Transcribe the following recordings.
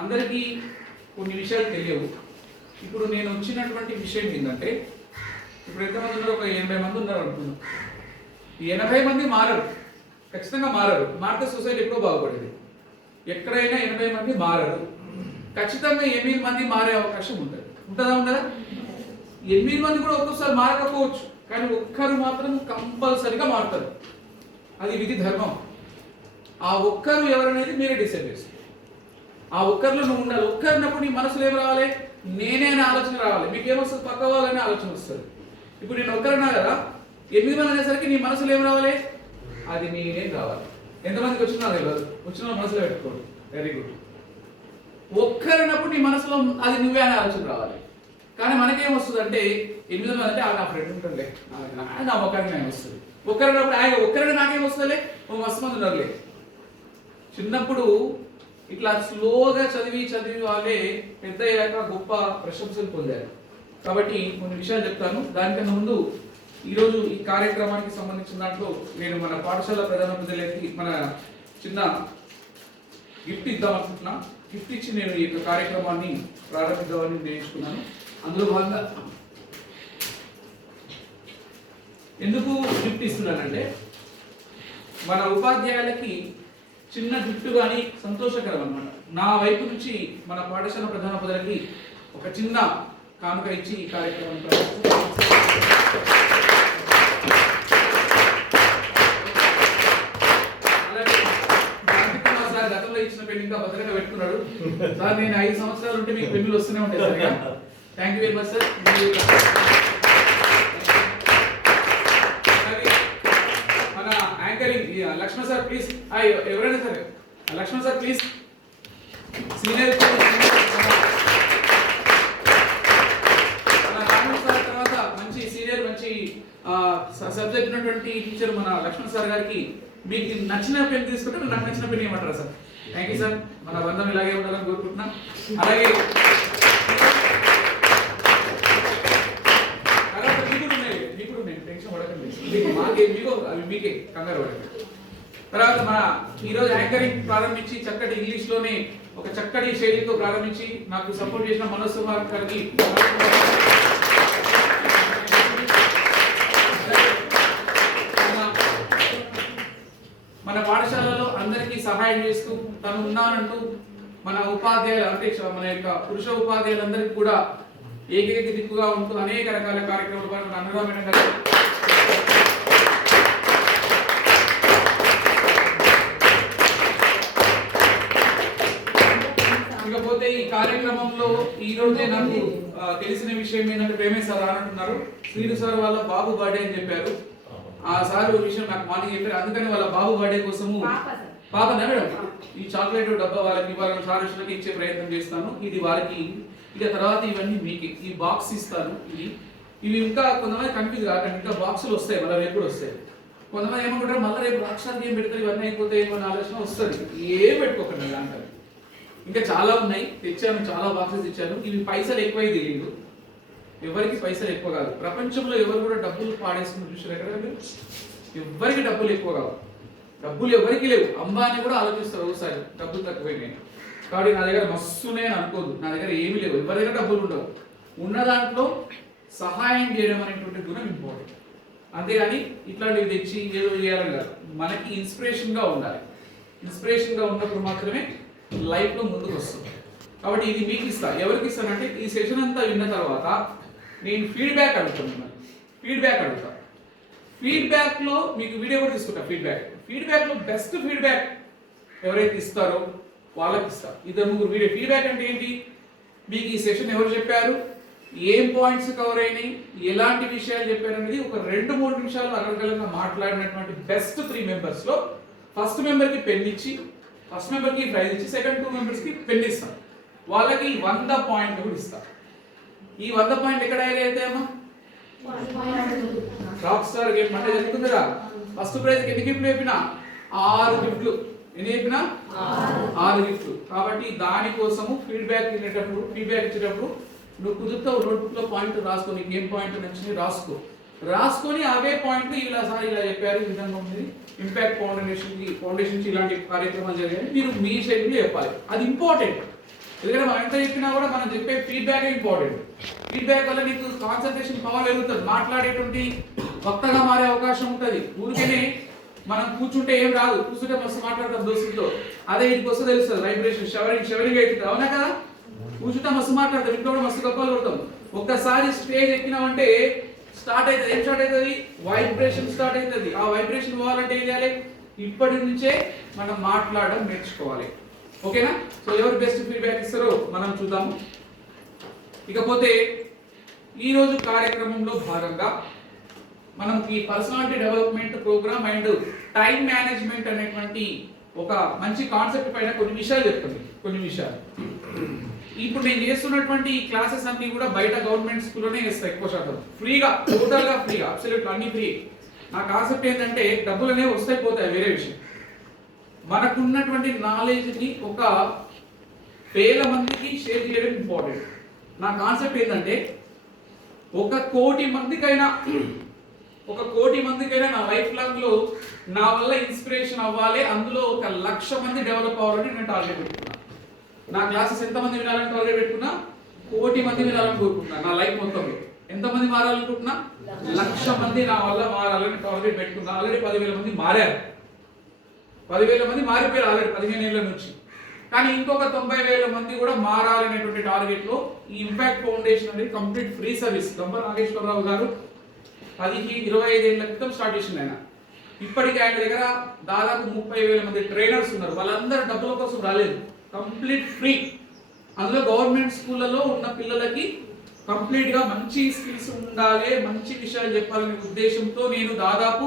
అందరికీ కొన్ని విషయాలు తెలియవు. ఇప్పుడు నేను వచ్చినటువంటి విషయం ఏంటంటే, ఇప్పుడు ఎంతమంది ఉన్నారు? ఒక 80 మంది ఉన్నారు అనుకున్నాం. ఈ 80 మంది మారరు, ఖచ్చితంగా మారరు. మారితే సొసైటీ ఎప్పుడో బాగుపడేది. ఎక్కడైనా 80 మంది మారరు, ఖచ్చితంగా 8 మంది మారే అవకాశం ఉంటుంది. ఉంటుందా? ఉండదా? 8 మంది కూడా ఒక్కొక్కసారి మారకపోవచ్చు, కానీ ఒక్కరు మాత్రం కంపల్సరిగా మారుతారు. అది విధి ధర్మం. ఆ ఒక్కరు ఎవరనేది మీరే డిసైడ్ చేస్తారు. ఆ ఒక్కరిలో నువ్వు ఉండాలి. ఒక్కరినప్పుడు నీ మనసులో ఏం రావాలి? నేనే అనే ఆలోచన రావాలి. మీకేమొస్తుంది? పక్క వాళ్ళనే ఆలోచన వస్తుంది. ఇప్పుడు నేను ఒక్కరున్నా కదా, 8 మంది అనేసరికి నీ మనసులో ఏం రావాలి? అది నేనేం రావాలి. ఎంతమందికి వచ్చినా తెలియదు, వచ్చిన మనసులో పెట్టుకోండి. Very good. ఒక్కరినప్పుడు నీ మనసులో అది నువ్వే అనే ఆలోచన రావాలి. కానీ మనకేం వస్తుంది అంటే 8 మంది అంటే నా ఫ్రెండ్ ఉంటుందిలే, నా ఒక్కరికి నేను వస్తుంది. ఒక్కరినప్పుడు ఆయన ఒక్కరిని నాకేం వస్తుందిలే, ఓ మస్తు మంది ఉన్నారులే. చిన్నప్పుడు ఇట్లా స్లోగా చదివి వాళ్ళే పెద్ద అయ్యాక గొప్ప ప్రశంసలు పొందారు. కాబట్టి కొన్ని విషయాలు చెప్తాను. దానికన్నా ముందు ఈరోజు ఈ కార్యక్రమానికి సంబంధించిన దాంట్లో నేను మన పాఠశాల ప్రధానోపాధ్యాయులకి మన చిన్న గిఫ్ట్ ఇద్దాం అనుకుంటున్నా. గిఫ్ట్ ఇచ్చి నేను ఈ యొక్క కార్యక్రమాన్ని ప్రారంభిద్దామని నేర్చుకున్నాను. అందులో భాగంగా ఎందుకు గిఫ్ట్ ఇస్తున్నానంటే, మన ఉపాధ్యాయులకి చిన్న గిఫ్ట్ కానీ సంతోషకరం అన్నమాట. నా వైపు నుంచి మన పాఠశాల ప్రధానోపాధ్యాయులకి ఒక చిన్న కానుక ఇచ్చి ఈ కార్యక్రమం అలాగే సార్ గతంలో ఇచ్చిన పెన్ను ఇంకా భద్రంగా పెట్టుకున్నాడు. సార్ నేను 5 సంవత్సరాలు ఉంటే మీకు పెన్నులు వస్తూనే ఉంటాయి sir. Thank you very much sir. మన యాంకరింగ్ లక్ష్మణ్ సార్ ప్లీజ్. ఎవరైనా సరే Lakshman sir please. Senior sir తర్వాత మంచి సీనియర్ మంచి సబ్జెక్ట్ ఉన్నటువంటి టీచర్ మన లక్ష్మణ్ సార్ గారికి మీకు నచ్చిన పెన్ తీసుకుంటే నాకు నచ్చిన పెన్ ఏమంటారా సార్? Thank you sir. మన బంధం ఇలాగే ఉండాలని కోరుకుంటున్నాం. అలాగే మీకే కంగారు పడండి. తర్వాత మన ఈరోజు యాంకరింగ్ ప్రారంభించి చక్కటి ఇంగ్లీష్ లోనే ఒక చక్కటి శైలితో ప్రారంభించి నాకు సపోర్ట్ చేసిన మనోజ్ కుమార్ గారికి, మన పాఠశాలలో అందరికీ సహాయం చేస్తూ తను ఉన్నానంటూ మన ఉపాధ్యాయులు అంటే మన యొక్క పురుష ఉపాధ్యాయులందరికీ కూడా ఏకైక దిక్కుగా ఉంటూ అనేక రకాల కార్యక్రమాలు మన అనురామేణ గారు, ఇకపోతే ఈ కార్యక్రమంలో ఈ రోజే నాకు తెలిసిన విషయం ఏంటంటే ప్రేమేశ్ సార్ అంటున్నారు. శ్రీను సార్ వాళ్ళ బాబు బర్త్డే అని చెప్పారు. ఆ సార్ విషయం నాకు మార్నింగ్ చెప్పారు. అందుకని వాళ్ళ బాబు బర్త్డే కోసము పాపనా మేడం ఈ చాక్లెట్ డబ్బా వాళ్ళకి వాళ్ళ సారుషులకి ఇచ్చే ప్రయత్నం చేస్తాను. ఇది వారికి, ఇక తర్వాత ఇవన్నీ మీకు ఈ బాక్స్ ఇస్తాను. ఇవి ఇంకా కొంతమంది కన్ఫ్యూజ్ కాకండి, ఇంకా బాక్సులు వస్తాయి, మళ్ళీ రేపు కూడా వస్తాయి. కొంతమంది ఏమనుకుంటారు మళ్ళీ రేపు రాక్షసాలు ఏం పెడతారు, ఇవన్నీ అయిపోతాయి ఏమో ఆలోచన వస్తుంది. ఏం పెట్టుకోకండి దాంట్లో. ఇంకా చాలా ఉన్నాయి, తెచ్చాను, చాలా బాక్సెస్ ఇచ్చాను. ఇవి పైసలు ఎక్కువ తెలియదు, ఎవరికి పైసలు ఎక్కువ కాదు. ప్రపంచంలో ఎవరు కూడా డబ్బులు పాడేసుకుని చూసారు ఎక్కడ? ఎవరికి డబ్బులు ఎక్కువ కావు, డబ్బులు ఎవరికి లేవు. అంబానీ కూడా ఆలోచిస్తారు ఒకసారి డబ్బులు తక్కువైనాయి కాబట్టి నా దగ్గర మస్తునే అని అనుకోదు. నా దగ్గర ఏమీ లేవు, ఎవరి దగ్గర డబ్బులు ఉండవు. ఉన్న దాంట్లో సహాయం చేయడం అనేటువంటి గుణం ఇంపార్టెంట్. అంతేగాని ఇట్లాంటివి తెచ్చి ఏదో చేయాలని కాదు. మనకి ఇన్స్పిరేషన్గా ఉండాలి. ఇన్స్పిరేషన్గా ఉన్నప్పుడు మాత్రమే లైఫ్లో ముందుకు వస్తుంది. కాబట్టి ఇది మీకు ఇస్తా. ఎవరికి ఇస్తానంటే ఈ సెషన్ అంతా విన్న తర్వాత నేను ఫీడ్బ్యాక్ అడుగుతాను. ఫీడ్బ్యాక్లో మీకు వీడియో కూడా తీసుకుంటా. ఫీడ్బ్యాక్లో బెస్ట్ ఫీడ్బ్యాక్ ఎవరైతే ఇస్తారో వాళ్ళకి ఇస్తా. 2-3 వీడియో. ఫీడ్బ్యాక్ అంటే ఏంటి? మీకు ఈ సెషన్ ఎవరు చెప్పారు, ఏం పాయింట్స్ కవర్ అయినాయి, ఎలాంటి విషయాలు చెప్పారు అనేది ఒక 2-3 నిమిషాలు అరగలంగా మాట్లాడినటువంటి బెస్ట్ 3 మెంబర్స్లో ఫస్ట్ మెంబర్కి పెన్ ఇచ్చి, ఫస్ట్ మెంబర్కి ప్రైజ్ ఇచ్చి, సెకండ్ 2 మెంబర్స్కి పెన్ ఇస్తాం. వాళ్ళకి 100 పాయింట్లు కూడా ఇస్తాం. ఈ 100 పాయింట్లు ఎక్కడ అయితే అమ్మా రాక్ స్టార్ గేమ్ అంటే జరుగుతుందిరా. ఫస్ట్ ప్రైజ్కి ఎన్ని గిఫ్ట్లు చెప్పినా? 6 గిఫ్ట్లు. ఎన్ని చెప్పినా? 6 గిఫ్ట్లు. కాబట్టి దానికోసము ఫీడ్బ్యాక్ ఇచ్చేటప్పుడు నువ్వు కుదురుతావు నోట్బుక్లో పాయింట్ రాసుకో, నీకు ఏం పాయింట్ నచ్చింది రాసుకొని అవే పాయింట్లు ఇలా సార్ ఇలా చెప్పారు, ఈ విధంగా ఉంది, ఇంపాక్ట్ ఫౌండేషన్ ఇలాంటి కార్యక్రమాలు జరిగాయి, మీరు మీ శైలిలో చెప్పాలి. అది ఇంపార్టెంట్. ఎందుకంటే మనం ఎంత చెప్పినా కూడా మనం చెప్పే ఫీడ్బ్యాక్ ఇంపార్టెంట్. ఫీడ్బ్యాక్ వల్ల నీకు కాన్సన్ట్రేషన్ పవర్ పెరుగుతుంది, మాట్లాడేటువంటి కొత్తగా మారే అవకాశం ఉంటుంది. ఊరికేనే మనం కూర్చుంటే ఏం రాదు, కూర్చుంటే మస్తు మాట్లాడతాం దోస్తులతో, అదే ఇంటికి వస్తే తెలుస్తుంది వైబ్రేషన్ షవరింగ్ అవుతుంది. అవునా కదా? కూర్చుంటే మస్తు మాట్లాడతాం, ఇంట్లో కూడా మస్తు కప్పలు కొడతాం. ఒక్కసారి స్టేజ్ ఎక్కినామంటే స్టార్ట్ అవుతుంది. ఏం స్టార్ట్ అవుతుంది? వైబ్రేషన్ స్టార్ట్ అవుతుంది. ఆ వైబ్రేషన్ పోవాలంటే ఏం చేయాలి? ఇప్పటి నుంచే మనం మాట్లాడడం నేర్చుకోవాలి. ఓకేనా? సో ఎవరు బెస్ట్ ఫీడ్బ్యాక్ ఇస్తారో మనం చూద్దాము. ఇకపోతే ఈరోజు కార్యక్రమంలో భాగంగా మనం ఈ personality development program and time management అనేటువంటి ఒక మంచి కాన్సెప్ట్ పైన కొన్ని విషయాలు చెప్తుంది. కొన్ని విషయాలు ఇప్పుడు నేను చేస్తున్నటువంటి ఈ క్లాసెస్ అన్ని కూడా బయట గవర్నమెంట్ స్కూల్లోనే చేస్తాను ఎక్కువ శాతం, ఫ్రీగా, టోటల్గా ఫ్రీగా, అబ్సల్యూట్ అన్ని ఫ్రీ. నా కాన్సెప్ట్ ఏంటంటే డబ్బులు అనేవి వస్తాయి పోతాయి వేరే విషయం. మనకున్నటువంటి నాలెడ్జ్ని ఒక వేల మందికి షేర్ చేయడం ఇంపార్టెంట్. నా కాన్సెప్ట్ ఏంటంటే ఒక కోటి మందికైనా నా లైఫ్ లాంగ్ లో నా వల్ల ఇన్స్పిరేషన్ అవ్వాలి, అందులో 1,00,000 మంది డెవలప్ అవ్వాలని నేను టార్గెట్ పెట్టుకున్నా. నా క్లాసెస్ ఎంతమంది వినాలని టార్గెట్ పెట్టుకున్నా? 1,00,00,000 మంది వినాలని కోరుకుంటున్నా. నా లైఫ్ మొత్తంలో ఎంతమంది మారాలనుకుంటున్నా? 1,00,000 మంది నా వల్ల మారాలని టార్గెట్ పెట్టుకున్నా. ఆల్రెడీ 10,000 మంది మారారు, 10,000 మంది మారిపోయారు ఆల్రెడీ 15 ఏళ్ళ నుంచి. కానీ ఇంకొక 90,000 మంది కూడా మారాలనేటువంటి టార్గెట్ లో ఈ ఇంపాక్ట్ ఫౌండేషన్ అనేది కంప్లీట్ ఫ్రీ సర్వీస్ గంప నాగేశ్వరరావు గారు 25 ఏళ్ల క్రితం స్టార్ట్ చేసింది ఆయన. ఇప్పటికీ ఆయన దగ్గర దాదాపు 30,000 మంది ట్రైనర్స్ ఉన్నారు. వాళ్ళందరూ డబ్బుల కోసం రాలేదు, కంప్లీట్ ఫ్రీ. అందులో గవర్నమెంట్ స్కూళ్ళలో ఉన్న పిల్లలకి కంప్లీట్ గా మంచి స్కిల్స్ ఉండాలి, మంచి విషయాలు చెప్పాలనే ఉద్దేశంతో నేను దాదాపు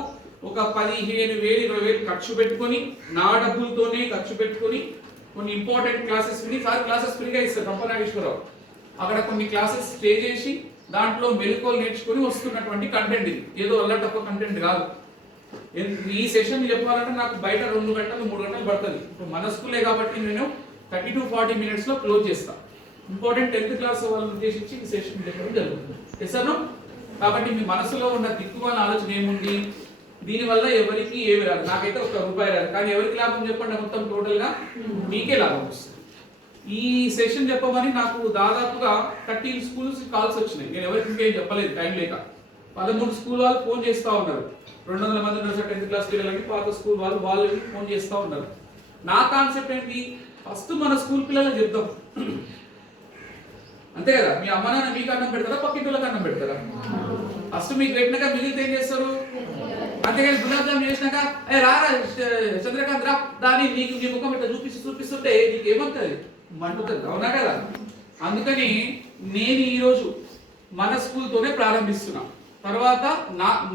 ఒక 15,000 20,000 ఖర్చు పెట్టుకొని, నా డబ్బులతోనే ఖర్చు పెట్టుకొని కొన్ని ఇంపార్టెంట్ క్లాసెస్ విని, సార్ క్లాసెస్ ఫ్రీగా ఇస్తారు గంప నాగేశ్వరరావు, అక్కడ కొన్ని క్లాసెస్ స్టే చేసి దాంట్లో మెలకువలు నేర్చుకొని వస్తున్నటువంటి కంటెంట్. ఇది ఏదో అల్లటప్ప కంటెంట్ కాదు. ఈ సెషన్ చెప్పాలంటే నాకు బయట 2 గంటలు 3 గంటలు పడుతుంది. ఇప్పుడు మన స్కూలే కాబట్టి నేను 30 to 40 minutes లో క్లోజ్ చేస్తాను. ఇంపార్టెంట్ 10th క్లాస్ వాళ్ళని ఉద్దేశించి ఈ సెషన్ చెప్పడం జరుగుతుంది. ఎసను కాబట్టి మీ మనసులో ఉన్న దిక్కుమాల ఆలోచన ఏముంది? దీనివల్ల ఎవరికి ఏమి రాదు, నాకైతే ₹1 రాదు, కానీ ఎవరికి లాభం చెప్పండి? మొత్తం టోటల్ గా మీకే లాభం వస్తుంది. ఈ సెషన్ చెప్పమని నాకు దాదాపుగా 13 స్కూల్స్ కాల్స్ వచ్చినాయి. నేను ఎవరికి ఇంకేం చెప్పలేదు టైం లేక. 13 స్కూల్ వాళ్ళు ఫోన్ చేస్తూ ఉన్నారు. 200 మంది ఉన్నారు సార్ 10th క్లాస్ పిల్లలకి, పాత స్కూల్ వాళ్ళకి ఫోన్ చేస్తూ ఉన్నారు. నా కాన్సెప్ట్ ఏంటి? ఫస్ట్ మన స్కూల్ పిల్లలకు చెప్తాం, అంతే కదా? మీ అమ్మ నాన్న మీకు అన్నం పెడతారా, పక్కింటికి అన్నం పెడతారా? ఫస్ట్ మీకు పెట్టినాక మిగిలితే ఏం చేస్తారు? అంతేగాని గులాబ్ జామ్ చేసినాక రారా చంద్రకాంత్ రా దాన్ని నీకు నీ ముఖం ఇట్లా చూపిస్తుంటే నీకు ఏమవుతుంది? మండుతుంది. అవునా కదా? అందుకని నేను ఈరోజు మన స్కూల్తోనే ప్రారంభిస్తున్నా. తర్వాత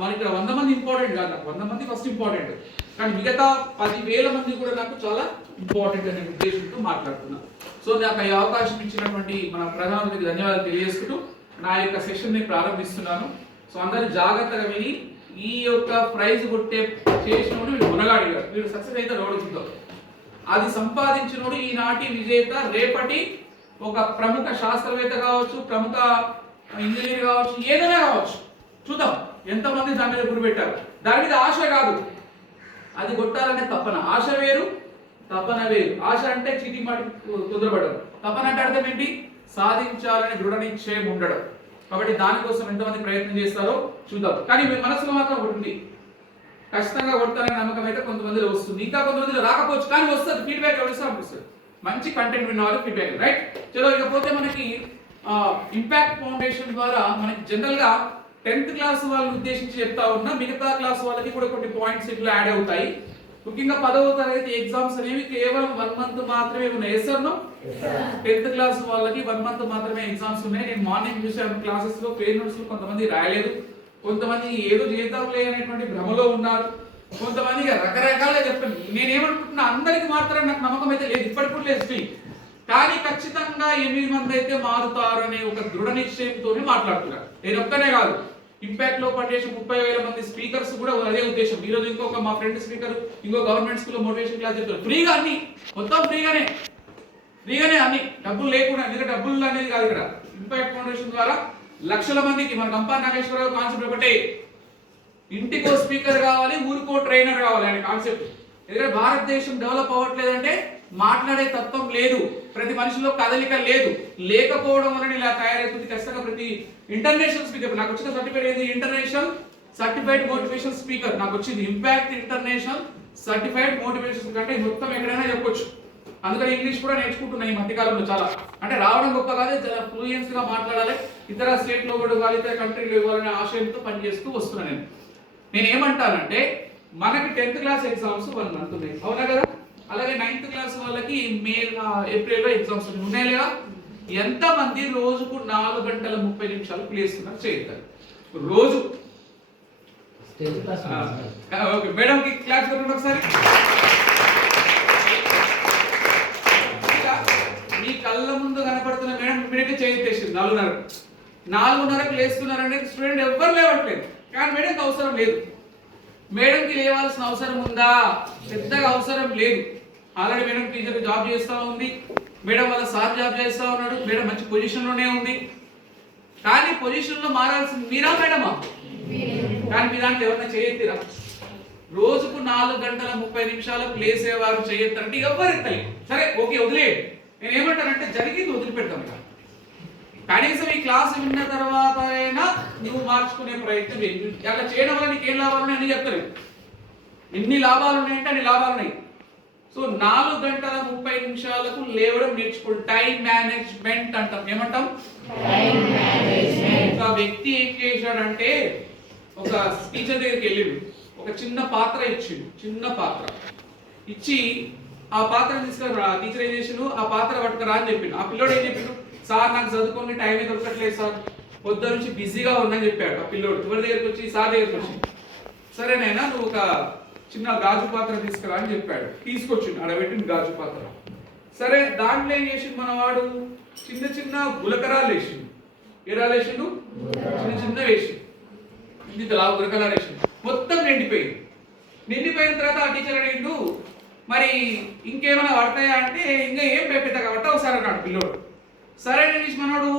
మనకి 100 మంది ఇంపార్టెంట్ కాదు, నాకు 100 మంది ఫస్ట్ ఇంపార్టెంట్, కానీ మిగతా 10,000 మంది కూడా నాకు చాలా ఇంపార్టెంట్ అనే ఉద్దేశంతో మాట్లాడుతున్నా. సో నాకు ఈ అవకాశం ఇచ్చినటువంటి మన ప్రధానమంత్రికి ధన్యవాదాలు తెలియజేసుకుంటూ నా యొక్క సెషన్ ని ప్రారంభిస్తున్నాను. సో అందరూ జాగ్రత్తగా విని ఈ యొక్క ప్రైజ్ కొట్టే చేసినోడు వీడు మునగాడిగాడు, వీడు సక్సెస్ అయితే రోడ్డుకుంటారు. అది సంపాదించినోడు ఈనాటి విజేత, రేపటి ఒక ప్రముఖ శాస్త్రవేత్త కావచ్చు, ప్రముఖ ఇంజనీర్ కావచ్చు, ఏదైనా కావచ్చు. చూద్దాం ఎంతమంది దాని మీద గురి పెట్టారు. దాని మీద ఆశ కాదు, అది కొట్టాలనే తపన. ఆశ వేరు, తపన వేరు. ఆశ అంటే చీటింగ్ మాట కుదరబడడం, తపన అంటే అర్థం ఏంటి? సాధించాలని దృఢ నిశ్చయం ఉండడం. కాబట్టి దానికోసం ఎంతమంది ప్రయత్నం చేస్తారో చూద్దాం. కానీ మీ మనసులో మాత్రం ఒకటి ఉంది, ఖచ్చితంగా కొడతారనే నమ్మకం అయితే కొంతమందిలో వస్తుంది, ఇంకా కొంతమందిలో రాకపోవచ్చు, కానీ వస్తుంది. ఫీడ్బ్యాక్ ఎవరిస్తా అనిపిస్తుంది, మంచి కంటెంట్ విన్న వాళ్ళు ఫీడ్బ్యాక్, రైట్? చలో ఇకపోతే మనకి ఇంపాక్ట్ ఫౌండేషన్ ద్వారా మనకి జనరల్ గా 10th క్లాస్ వాళ్ళని ఉద్దేశించి చెప్తా ఉన్నా, మిగతా క్లాస్ వాళ్ళకి కూడా కొన్ని పాయింట్స్ ఇట్లా యాడ్ అవుతాయి. ముఖ్యంగా 10వ తరగతి ఎగ్జామ్స్ అనేవి కేవలం 1 month మాత్రమే ఉన్నాయి. Yes or no? 10th class వాళ్ళకి 1 month మాత్రమే ఎగ్జామ్స్ ఉన్నాయి. నేను మార్నింగ్ చూసాను క్లాసెస్ లో, పేరెంట్స్ లో కొంతమంది రాయలేదు, కొంతమంది ఏదో చేద్దాంలే అనేటువంటి భ్రమలో ఉన్నారు, కొంతమంది రకరకాలుగా చెప్పండి. నేనేమనుకుంటున్నా, అందరికి మాత్రం నాకు నమ్మకం అయితే లేదు, ఇప్పటికి కూడా లేదు. కానీ ఖచ్చితంగా 8 మంది అయితే మారుతారు అనే ఒక దృఢ నిశ్చయంతోనే మాట్లాడుతున్నారు. నేను ఒక్కనే కాదు, ఇంపాక్ట్ లో పనిచేసే 30,000 మంది స్పీకర్స్ కూడా అదే ఉద్దేశం. ఈ రోజు ఇంకొక మా ఫ్రెండ్ స్పీకర్ ఇంకో గవర్నమెంట్ స్కూల్లో మోటివేషన్ క్లాస్ చెప్తారు, ఫ్రీగా అన్ని, మొత్తం ఫ్రీగానే అన్ని, డబ్బులు లేకుండా. ఎందుకంటే డబ్బులు అనేది కాదు ఇక్కడ. ఇంపాక్ట్ ఫౌండేషన్ ద్వారా లక్షల మందికి, మన గంప నాగేశ్వరరావు కాన్సెప్ట్ ఒకటే, ఇంటికో స్పీకర్ కావాలి, ఊరికో ట్రైనర్ కావాలి అనే కాన్సెప్ట్. ఎందుకంటే భారతదేశం డెవలప్ అవ్వట్లేదంటే మాట్లాడే తత్వం లేదు, ప్రతి మనిషిలో కదలిక లేదు, లేకపోవడం వలన ఇలా తయారవుతుంది. ఖచ్చితంగా ప్రతి ఇంటర్నేషనల్ స్పీకర్ నాకు వచ్చిన సర్టిఫికేట్ ఏంది, ఇంటర్నేషనల్ సర్టిఫైడ్ మోటివేషన్ స్పీకర్ నాకు వచ్చింది. ఇంపాక్ట్ ఇంటర్నేషనల్ సర్టిఫైడ్ మోటివేషన్ అంటే మొత్తం ఎక్కడైనా చెప్పొచ్చు. అందుకని ఇంగ్లీష్ కూడా నేర్చుకుంటున్నాయి ఈ మధ్యకాలంలో చాలా. అంటే రావడం గొప్ప కాదు, చాలా ఫ్లూయెన్స్ గా మాట్లాడాలి, ఇతర స్టేట్ లో కూడా ఇవ్వాలి, ఇతర కంట్రీలో ఇవ్వాలనే ఆశయంతో పనిచేస్తూ వస్తున్నాను. నేను ఏమంటానంటే మనకి 10th క్లాస్ ఎగ్జామ్స్ 1 month ఉన్నాయి, అవునా కదా? అలాగే 9th క్లాస్ వాళ్ళకి మే ఏప్రిల్లో ఎగ్జామ్స్ ఉన్నాయి లేదా? ఎంతమంది రోజుకు 4 గంటల 30 నిమిషాలు ప్లేస్తున్నారు చేస్తారు రోజు? ఓకే మేడం కి క్లాస్ కొట్టండి ఒకసారి. మీ కళ్ళ ముందు కనపడుతున్న మేడం ఇప్పటికే చేయొచ్చేసింది 4:30కు లేస్తున్నారంటే స్టూడెంట్ ఎవ్వరు లేవట్లేదు, కానీ మేడంకి అవసరం లేదు. మేడంకి లేవాల్సిన అవసరం ఉందా? పెద్దగా అవసరం లేదు. ఆల్రెడీ మేడం టీచర్ జాబ్ చేస్తూ ఉంది, మేడం వాళ్ళ సార్ జాబ్ చేస్తూ ఉన్నాడు, మేడం మంచి పొజిషన్లోనే ఉంది. కానీ పొజిషన్లో మారాల్సింది మీరా మేడమా? కానీ మీ దాంట్లో ఎవరైనా చేయెత్తిరా? రోజుకు 4 గంటల 30 నిమిషాలకు లేసేవారు చేయొత్తారంటే ఎవరు ఎత్తాలి? సరే ఓకే వదిలేయండి. నేను ఏమంటానంటే జరిగింది వదిలిపెడతాం. కనీసం ఈ క్లాస్ విన్న తర్వాత అయినా నువ్వు మార్చుకునే ప్రయత్నం చేయి. అట్లా చేయడం వల్ల నీకు ఏం లాభాలు ఉన్నాయి అని చెప్తలేదు. ఎన్ని లాభాలు ఉన్నాయంటే అన్ని లాభాలు ఉన్నాయి. సో 4 గంటల 30 నిమిషాలకు లేవడం నేర్చుకోండి. టైం మేనేజ్మెంట్ అంటాం. ఏమంటాం? ఒక వ్యక్తి ఏం చేశాడంటే ఒక టీచర్ దగ్గరికి వెళ్ళిండు, ఒక చిన్న పాత్ర ఇచ్చిండు, చిన్న పాత్ర ఇచ్చి ఆ పాత్ర తీసుకురా. టీచర్ ఏం చేసిండు, ఆ పాత్ర పట్టుకురా అని చెప్పిండు. ఆ పిల్లోడు ఏం చెప్పిండు, సార్ నాకు చదువుకొని టైం అయితే దొరకట్లేదు సార్, పొద్దు నుంచి బిజీగా ఉందని చెప్పాడు. ఆ పిల్లోడు ఎవరి దగ్గరికి వచ్చి, సార్ దగ్గరికి వచ్చి, సరేనైనా నువ్వు ఒక చిన్న గాజు పాత్ర తీసుకురా అని చెప్పాడు. తీసుకొచ్చిండు, ఆడబెట్టిండు గాజు పాత్ర. సరే దాంట్లో ఏం చేసిండు మనవాడు, చిన్న చిన్న గులకరాలు వేసిండు. ఏ రాళ్ళు వేసిండు? చిన్న చిన్న వేసిండు, ఇంత లావు గులకరాలు వేసిండు. మొత్తం నిండిపోయింది. నిండిపోయిన తర్వాత ఆ టీచర్ అడిగిండు, మరి ఇంకేమైనా పడతాయా అంటే ఇంకా ఏం పెద్దగా పట్టవు సార్ అన్నాడు పిల్లోడు. సరే అనేసి మనోడు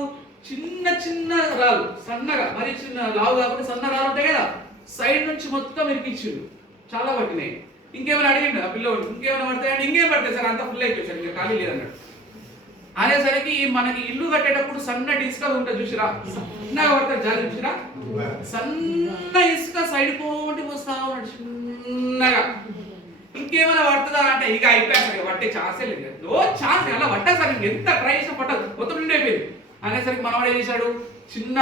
చిన్న చిన్న రాళ్ళు సన్నగా, మరి చిన్న లావు కాకుండా సన్న రాళ్ళు ఉంటాయి కదా, సైడ్ నుంచి మొత్తం ఇరికిచ్చిండు, చాలా పట్టినాయి. ఇంకేమైనా అడిగిండు ఆ పిల్లోడు, ఇంకేమైనా పడతాయంటే ఇంకేం పడతాయి సార్, అంత ఫుల్ అయిపోయి సార్, ఇంకా ఖాళీ లేదన్నాడు. అనేసరికి మనకి ఇల్లు కట్టేటప్పుడు సన్న ఇసుక ఉంటుంది చూసిరా, సన్నగా పడతారు జాలి చూసిరా, సన్న ఇసుక సైడ్ పోటీ వస్తా ఉన్నాడు చిన్నగా. ఇంకేమైనా పడుతుందా అంటే ఇక అయిపోయారు, పట్టే ఛాన్సే లేదు, నో ఛాన్స్, అలా పట్టా సార్, ఎంత ట్రై చేసినా పట్టదు, మొత్తం నిండి అయిపోయింది. అనేసరికి మనవాడు ఏం చేశాడు, చిన్న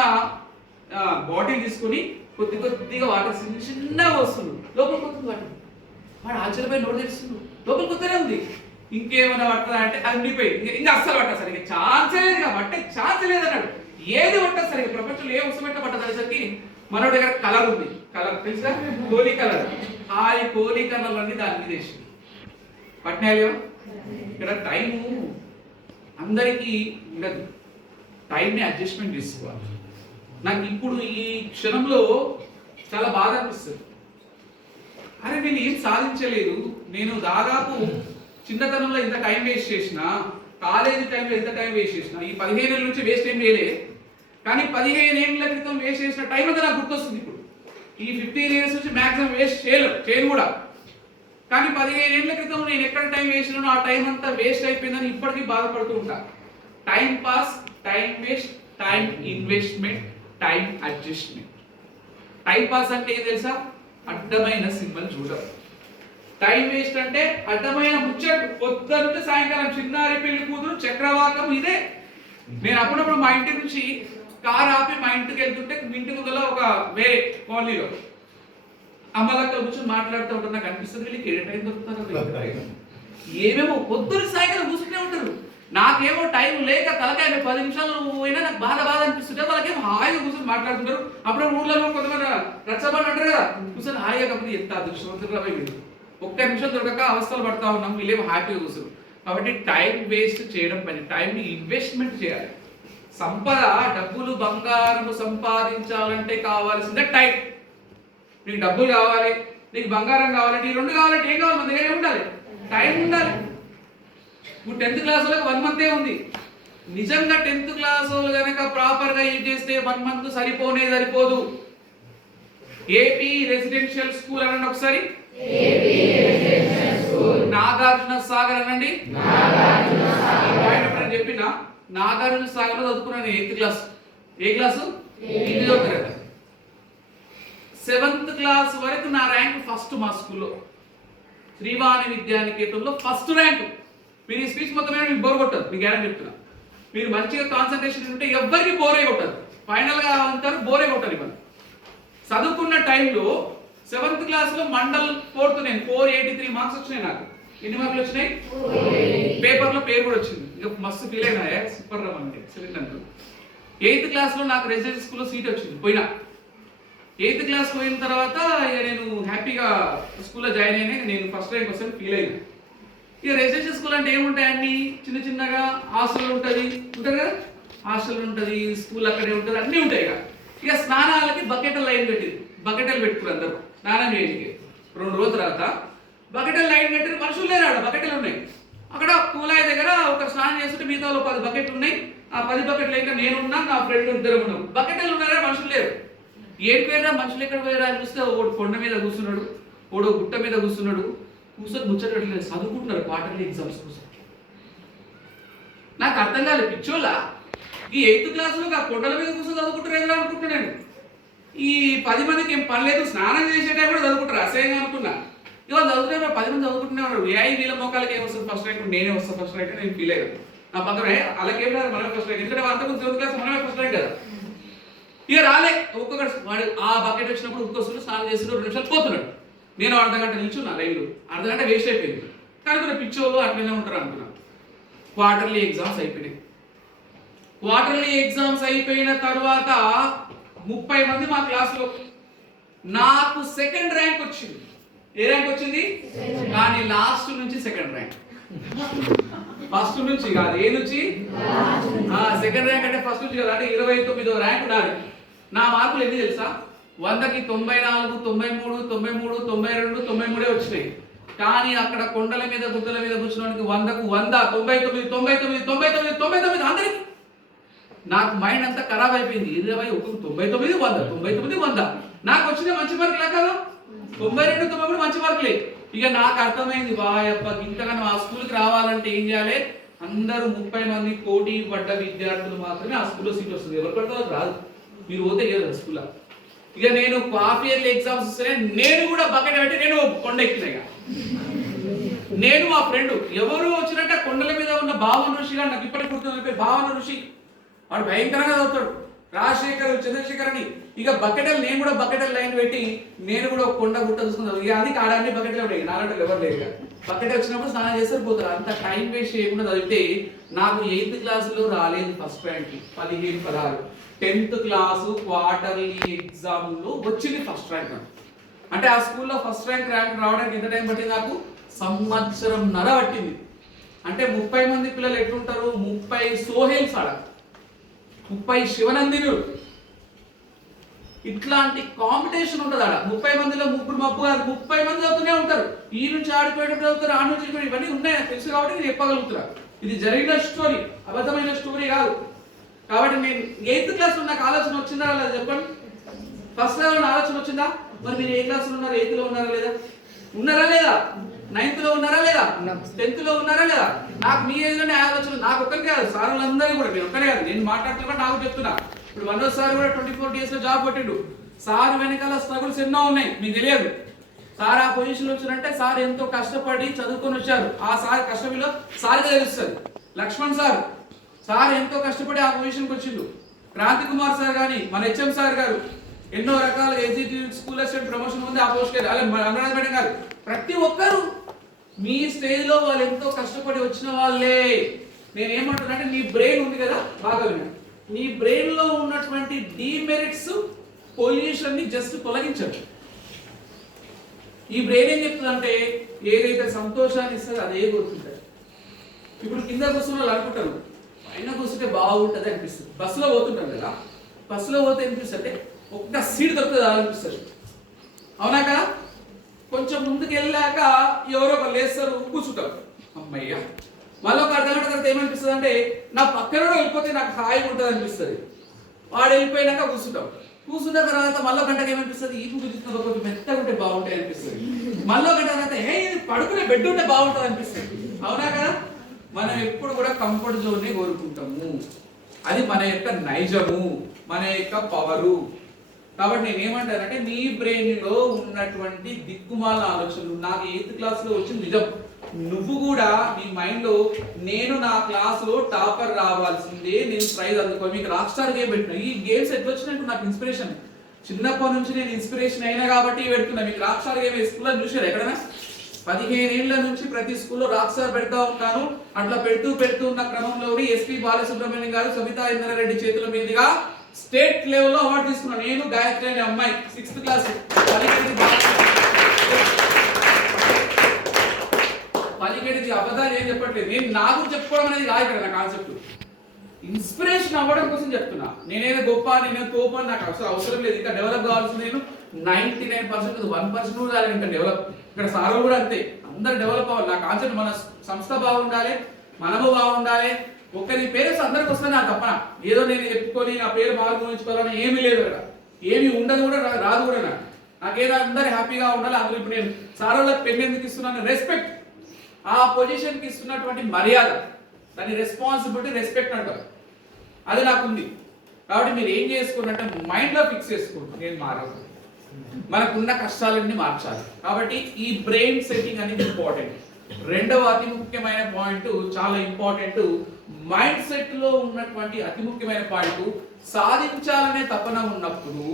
బాటిల్ తీసుకుని కొద్ది కొద్దిగా వాటర్ చిన్నగా వస్తుంది, లోపలికి వస్తుంది వాటర్. వాడు ఆశ్చర్యపోయి నోరు తెరుస్తుంది, లోపలికి వస్తూనే ఉంది. ఇంకేమైనా పడుతుందా అంటే అది ఉండిపోయింది, ఇంకా అస్సలు పట్టదు సార్, ఇక ఛాన్సే లేదు, ఇక పట్టే ఛాన్సే లేదు అన్నాడు. ఏది పట్టదు సార్, ఇక ప్రపంచంలో ఏ వస్తువు పెట్ట పట్టదు అనేసరికి మనోడి దగ్గర కలర్ ఉంది, కలర్ తెలుసా, కోలి కలర్. ఆ కోలి కలర్ అన్ని దాని మీద వేసి పట్టినాయో. ఇక్కడ టైము అందరికీ ఉండదు, టైంని అడ్జస్ట్మెంట్ చేసుకోవాలి. నాకు ఇప్పుడు ఈ క్షణంలో చాలా బాధ అనిపిస్తుంది. అరే నేను ఏం సాధించలేదు, నేను దాదాపు చిన్నతనంలో ఇంత టైం వేస్ట్ చేసిన, కాలేజీ టైంలో ఎంత టైం వేస్ట్ చేసిన, ఈ 15 ఏళ్ళ నుంచి వేస్ట్ ఏం చేయలే, కానీ 15 ఏళ్ళ క్రితం వేస్ట్ చేసిన టైం అంతా నాకు గుర్తొస్తుంది. ఇప్పుడు ఈ 15 ఇయర్స్ నుంచి మ్యాక్సిమం వేస్ట్ చేయను కూడా, కానీ 15 ఏళ్ళ క్రితం నేను ఎక్కడ టైం వేస్ట్ చేసినానో ఆ టైం అంతా వేస్ట్ అయిపోయిందని ఇప్పటికీ బాధపడుతూ ఉంటా. Time pass, time waste, time investment, time adjustment. Time pass అంటే ఏం తెలుసా, అడ్డమైన సినిమాలు చూడరు. టైం వేస్ట్ అంటే అడ్డమైన ముచ్చట్లు, పొద్దు నుంచి సాయంకాలం చిన్నారి పెళ్లి కూతురు చక్రవాకం ఇదే. నేను అప్పుడప్పుడు మా ఇంటి నుంచి కారు ఆపి మా ఇంటికి వెళ్తుంటే ఇంటి ముందులో ఒక వేరే కాలనీలో అమ్మలక్కలు కూర్చొని మాట్లాడుతూ ఉంటారు. నాకు అనిపిస్తుంది వీళ్ళకి ఏ టైం దొరుకుతారు, ఏమేమో పొద్దున్న సాయంకాలం కూర్చుంటే ఉంటారు. నాకేమో టైం లేక తలకాయ 10 నిమిషాలు పోయినా నాకు బాధ అనిపిస్తుంటే, వాళ్ళకేమో హాయిగా కూర్చొని మాట్లాడుతుంటారు. అప్పుడు ఊళ్ళో కొంతమంది రచ్చబడి అంటారు కదా, కూర్చొని హాయిగా కాకపోతే ఎంత అదృష్టవంతులు, ఒక్క నిమిషం దొరకక అవస్థలు పడతా ఉన్నాం, వీళ్ళేమో హ్యాపీగా కూర్చొని. కాబట్టి టైం వేస్ట్ చేయడం పని, టైంని ఇన్వెస్ట్మెంట్ చేయాలి. సంపద, డబ్బులు బంగారము సంపాదించాలంటే కావాల్సిందే టైం. నీకు డబ్బులు కావాలి, నీకు బంగారం కావాలంటే, ఈ 2 కావాలంటే ఏం కావాలి, మన దగ్గర ఉండాలి, టైం ఉండాలి. ఇప్పుడు 10th క్లాస్ వాళ్ళకి 1 month ఉంది. నిజంగా 10th క్లాస్ వాళ్ళు కనుక ప్రాపర్గా యూజ్ చేస్తే 1 month సరిపోదు. ఏపీ రెసిడెన్షియల్ స్కూల్ అనండి ఒకసారి. నాగార్జున సాగర్ అనండి. చెప్పిన నాగార్జున సాగర్ లో చదువుకున్నాను 8th క్లాస్. ఏ క్లాసు? 7th క్లాస్ వరకు నా ర్యాంక్ ఫస్ట్ మా స్కూల్లో శ్రీవాణి విద్యానికేతంలో ఫస్ట్ ర్యాంక్. మీరు ఈ స్పీచ్ మొత్తం మీకు బోర్ కొట్టదు, మీకు గ్యారెంటీ చెప్తున్నా. మీరు మంచిగా కాన్సన్ట్రేషన్ ఉంటే ఎవ్వరికి బోరే కొట్టదు. ఫైనల్గా అంటారు బోరే కొట్టాలి. మనం చదువుకున్న టైంలో 7th క్లాస్లో మండల్ 4th నేను 483 మార్క్స్ వచ్చినాయి. నాకు ఎన్ని మార్కులు వచ్చినాయి? పేపర్లో పేరు కూడా వచ్చింది. ఇక మస్తు ఫీల్ అయినా సూపర్ రమ్మంటే 8th క్లాస్లో నాకు రెసిడెన్షియల్ స్కూల్లో సీట్ వచ్చింది. పోయినా 8th క్లాస్ పోయిన తర్వాత ఇక నేను హ్యాపీగా స్కూల్లో జాయిన్ అయినా. నేను ఫస్ట్ ర్యాంక్ వస్తాను ఫీల్ అయినా. ఇక రెసిడెన్షియల్ స్కూల్ అంటే ఏముంటాయి? అన్ని చిన్న చిన్నగా హాస్టల్ ఉంటుంది కదా, హాస్టల్ ఉంటుంది, స్కూల్ అక్కడే ఉంటుంది, అన్నీ ఉంటాయి. ఇక స్నానాలకి బకెట్ లైన్ పెట్టింది. బకెటలు పెట్టుకున్నారు అందరూ స్నానం చేయడానికి. 2 రోజుల తర్వాత బకెటల్ లైన్ కట్టారు. మనుషులు లేరు, ఆడ బకెట్లు ఉన్నాయి. అక్కడ కూలాయి దగ్గర ఒక స్నానం చేస్తుంటే మిగతా 10 బకెట్లు ఉన్నాయి. ఆ 10 బకెట్లు అయితే నేనున్నా, నా ఫ్రెండ్ 2 ఉన్నాం. బకెట్లు ఉన్నారా, మనుషులు లేరు. ఏడు పేరురా, మనుషులు ఎక్కడ పోయారా అని చూస్తే ఒకడు కొండ మీద కూర్చున్నాడు, ఒకడు గుట్ట మీద కూర్చున్నాడు. కూర్చొని ముచ్చట్లేదు, చదువుకుంటున్నారు క్వార్టర్లీ ఎగ్జామ్స్ కోసం. నాకు అర్థం కాలేదు, పిచ్చోళ్ళ ఈ 8th క్లాస్లో ఆ కొండల మీద కూర్చొని చదువుకుంటారు అనుకుంటున్నాను. ఈ 10 మందికి ఏం పని లేదు, స్నానం చేసేటే కూడా చదువుకుంటారు అసహ్యంగా అనుకున్నా. ఇవాళ చదువుతున్నా 10 మంది చదువుకుంటూనే ఉన్నారు. వీళ్ళ మోకాలకి ఏమొస్తుంది ఫస్ట్ ర్యాంక్, నేనే వస్తాను ఫస్ట్ ర్యాంక్. నేను ఫీల్ అయ్యాను. నా పక్కన అలాగేం లేదు, మనమే ఫస్ట్ ర్యాంక్. ఎందుకంటే అంతకుముందు 7th క్లాస్ మనమే ఫస్ట్ ర్యాంక్ కదా. ఇక రాలే, ఒక్కొక్కటి వాడు ఆ బకెట్ వచ్చినప్పుడు ఒక్కొక్కరు స్నానం చేస్తున్నాడు, 2 నిమిషాలు పోతున్నాడు. నేను అర్ధగంట నిల్చున్నా లైన్లో, అర్ధగంట వేస్ట్ అయిపోయింది. కానీ కొన్ని పిచ్చోళ్ళు అట్లనే ఉంటారు అనుకున్నాను. క్వార్టర్లీ ఎగ్జామ్స్ అయిపోయినాయి. క్వార్టర్లీ ఎగ్జామ్స్ అయిపోయిన తర్వాత 30 మంది మా క్లాస్లో. నాకు 2nd ర్యాంక్ వచ్చింది. ఏ ర్యాంక్ వచ్చింది? కానీ లాస్ట్ నుంచి 2nd ర్యాంక్. ఫస్ట్ నుంచి కాదు, ఏ నుంచి? 2nd ర్యాంక్ అంటే ఫస్ట్ నుంచి కదా. అంటే 29వ ర్యాంక్ నాది. నా మార్కులు ఎన్ని తెలుసా? 100కి 94, 93, 93, 92, 93 వచ్చినాయి. కానీ అక్కడ కొండల మీద గుద్దల మీద కూర్చున్నవాడికి 100కు 100, 99, 99, 99, 99 అందరికి. నాకు మైండ్ అంతా ఖరాబ్ అయిపోయింది. 21, 99, 100, 99, 100. నాకు వచ్చిన మంచి మార్కులు కాదు, 92, 93 మంచి మార్కులే. ఇక నాకు అర్థమైంది, వాయప్ప ఇంతకన్నా ఆ స్కూల్కి రావాలంటే ఏం చేయాలి? అందరూ 30 మంది పోటీ పడ్డ విద్యార్థులు మాత్రమే ఆ స్కూల్లో సీట్ వస్తుంది. ఎవరు పడతారో రాదు. మీరు పోతే కదా స్కూల్లో. ఇక నేను హాఫ్ ఇయర్లీ ఎగ్జామ్స్ వస్తే నేను కూడా బకెట్ పెట్టి నేను కొండ ఎక్కినా. నేను మా ఫ్రెండ్ ఎవరు వచ్చినట్టే కొండల మీద ఉన్న భావన ఋషి గారు, నాకు ఇప్పటికి గుర్తు భావన ఋషి, వాడు భయంకరంగా చదువుతాడు. రాజశేఖర్, చంద్రశేఖర్ అని. ఇక బకెటల్ నేను కూడా బకెటల్ లైన్ పెట్టి నేను కూడా కొండ గుట్ట చూసుకున్నాను. ఇక అది ఆడాన్ని బకెట్లో ఉంటాయి, నాలంటే ఎవరు లేదు. బకెట్ వచ్చినప్పుడు స్నానం చేస్తారు, పోతారు. అంత టైం వేస్ట్ చేయకుండా చదివితే నాకు 8th క్లాసులో రాలేదు first rank. 15, 16. 10th class quarterly ఎగ్జామ్లో వచ్చింది ఫస్ట్ ర్యాంక్. అంటే ఆ స్కూల్లో ఫస్ట్ ర్యాంక్ రావడానికి ఎంత టైం పట్టింది? నాకు 1.5 సంవత్సరం పట్టింది. అంటే 30 మంది పిల్లలు ఎట్లుంటారు? 30 సోహెల్స్ ఆడ, 30 శివనందినులు. ఇట్లాంటి కాంపిటీషన్ ఉంటుంది ఆడ. 30 మందిలో 3 మప్పు కాదు, 30 మంది చదువుతూనే ఉంటారు. ఈ నుంచి ఆడిపోయేటప్పుడు చదువుతారు, ఆ నుంచి ఇవన్నీ ఉన్నాయి, తెలుసు కాబట్టి నేను చెప్పగలుగుతున్నా. ఇది జరిగిన స్టోరీ, అబద్ధమైన స్టోరీ కాదు. కాబట్టి నేను 8th క్లాస్లో నాకు ఆలోచన వచ్చిందా లేదా చెప్పండి? ఫస్ట్ లెవెల్లో ఆలోచన వచ్చిందా? మరి మీరు ఏ క్లాస్లో ఉన్నారు? 8th లో ఉన్నారా లేదా? ఉన్నారా లేదా? 9th లో ఉన్నారా లేదా? 10th లో ఉన్నారా లేదా? నాకు మీ ఏజ్లోనే ఆలోచన. నాకు ఒక్కరికి కాదు, సార్లందరికీ కూడా. నేను ఒక్కరే కాదు, నేను మాట్లాడుతున్నా నాకు చెప్తున్నా. ఇప్పుడు మనోజ్ సార్ కూడా 24 days లో జాబ్ కొట్టిండు. సార్ వెనకాల స్ట్రగుల్స్ ఎన్నో ఉన్నాయి, మీకు తెలియదు. సార్ ఆ పొజిషన్ వచ్చినంటే సార్ ఎంతో కష్టపడి చదువుకొని వచ్చారు. ఆ సార్ కష్టం విలువ సార్గా తెలుస్తుంది. లక్ష్మణ్ సార్ ఎంతో కష్టపడి ఆ పొజిషన్కి వచ్చిండు. క్రాంతి కుమార్ సార్ కానీ, మన హెచ్ఎం సార్ గారు ఎన్నో రకాల ఎగ్జిక్యూటివ్ స్కూల్ అసిస్టెంట్ ప్రమోషన్ ఉంది ఆ పోస్ట్. అమరాజ్ మేడం గారు, ప్రతి ఒక్కరు మీ స్టేజ్లో వాళ్ళు ఎంతో కష్టపడి వచ్చిన వాళ్ళే. నేనేమంటున్నా అంటే నీ బ్రెయిన్ ఉంది కదా, బాగా వినండి. నీ బ్రెయిన్లో ఉన్నటువంటి డిమెరిట్స్ పొల్యూషన్ ని జస్ట్ తొలగించండి. ఈ బ్రెయిన్ ఏం చెప్తుందంటే ఏదైతే సంతోషాన్ని ఇస్తుందో అదే గుర్తుంటుంది. ఇప్పుడు కింద కూర్చున్న వాళ్ళు అనుకుంటారు పైన కూర్చుంటే బాగుంటుంది అనిపిస్తుంది. బస్సులో పోతుంటాం కదా, బస్సులో పోతే అనిపిస్తుంది అంటే ఒక్క సీట్ దొరుకుతుంది అనిపిస్తుంది, అవునా కదా? కొంచెం ముందుకు వెళ్ళాక ఎవరో ఒకరు లేస్తారు, కూర్చుంటారు, అమ్మయ్య. మళ్ళీ ఒక అర్ధగంట తర్వాత ఏమనిపిస్తుంది అంటే నా పక్కన వెళ్ళిపోతే నాకు హాయిగా ఉంటుంది అనిపిస్తుంది. వాడు వెళ్ళిపోయినాక కూర్చుంటాం. కూర్చున్న తర్వాత మళ్ళీ గంటకి ఏమనిపిస్తుంది, ఈ బుక్ తీసుకున్న కొంచెం మెత్తగా ఉంటే బాగుంటాయి అనిపిస్తుంది. మళ్ళీ గంట తర్వాత ఇది పడుకునే బెడ్ ఉంటే బాగుంటుంది అనిపిస్తుంది. అవునా కదా? మనం ఎప్పుడు కూడా కంఫర్ట్ జోన్నే కోరుకుంటాము. అది మన యొక్క నైజము, మన యొక్క పవరు. కాబట్టి నేను ఏమంటానంటే నీ బ్రెయిన్లో ఉన్నటువంటి దిక్కుమాల ఆలోచనలు నాకు 8th క్లాస్లో వచ్చింది నిజం. నువ్వు కూడా నీ మైండ్లో నేను నా క్లాస్లో టాపర్ రావాల్సిందే, నేను ప్రైజ్ అందుకో. మీకు రాక్ స్టార్ గేమ్ పెట్టిన ఈ గేమ్స్ ఎట్లా వచ్చినట్టు నాకు ఇన్స్పిరేషన్. చిన్నప్పటి నుంచి నేను ఇన్స్పిరేషన్ అయినా కాబట్టి పెడుతున్నా. మీకు రాక్ స్టార్ గేమ్ స్కూల్లో చూసారు ఎక్కడైనా? 15 ఏళ్ల నుంచి ప్రతి స్కూల్లో రాక్ స్టార్ పెడతా ఉంటాను. అట్లా పెడుతూ ఉన్న క్రమంలో ఎస్పీ బాలసుబ్రహ్మణ్యం గారు సబితా ఇంద్రారెడ్డి చేతుల మీదుగా స్టేట్ లెవెల్లో అవార్డు తీసుకున్నాను. నేను గాయత్రి అనే అమ్మాయి 6th క్లాస్ పలికేటిది అబద్ధాలు ఏం చెప్పట్లేదు. నేను నాకు చెప్పుకోవడం అనేది కాదు ఇక్కడ నా కాన్సెప్ట్. ఇన్స్పిరేషన్ అవ్వడం కోసం చెప్తున్నా. నేనేదో గొప్ప, నేనేదో తోపు అని నాకు అవసరం లేదు. ఇంకా డెవలప్ కావాల్సింది నేను 99% 1% కూడా కాలేదు ఇంకా డెవలప్. ఇక్కడ సార్లు కూడా అంతే, అందరు డెవలప్ అవ్వాలి. నా కాన్సెప్ట్ మన సంస్థ బాగుండాలి, మనము బాగుండాలి. ఒక్కరి పేరెంట్స్ అందరికి వస్తే నా తప్ప ఏదో నేను చెప్పుకొని నా పేరు మార్పు ఉంచుకోవాలని ఏమీ లేదు కదా, ఏమి ఉండదు కూడా, రాదు కూడా. నాకేదో అందరు హ్యాపీగా ఉండాలి. అందులో ఇప్పుడు నేను సార్ వాళ్ళకి పెన్ ఎందుకు ఇస్తున్నాను? రెస్పెక్ట్. ఆ పొజిషన్కి ఇస్తున్నటువంటి మర్యాద, దాని రెస్పాన్సిబిలిటీ, రెస్పెక్ట్ అంటారు. అది నాకు ఉంది. కాబట్టి మీరు ఏం చేసుకున్నట్టే మైండ్లో ఫిక్స్ చేసుకోండి, నేను మారాలి, మనకున్న కష్టాలన్నీ మార్చాలి. కాబట్టి ఈ బ్రెయిన్ సెట్టింగ్ అనేది ఇంపార్టెంట్. రెండవ అతి ముఖ్యమైన పాయింట్, చాలా ఇంపార్టెంట్, మైండ్ సెట్ లో ఉన్నటువంటి అతి ముఖ్యమైన పాయింట్, సాధించాలనే తపన ఉన్నప్పుడు,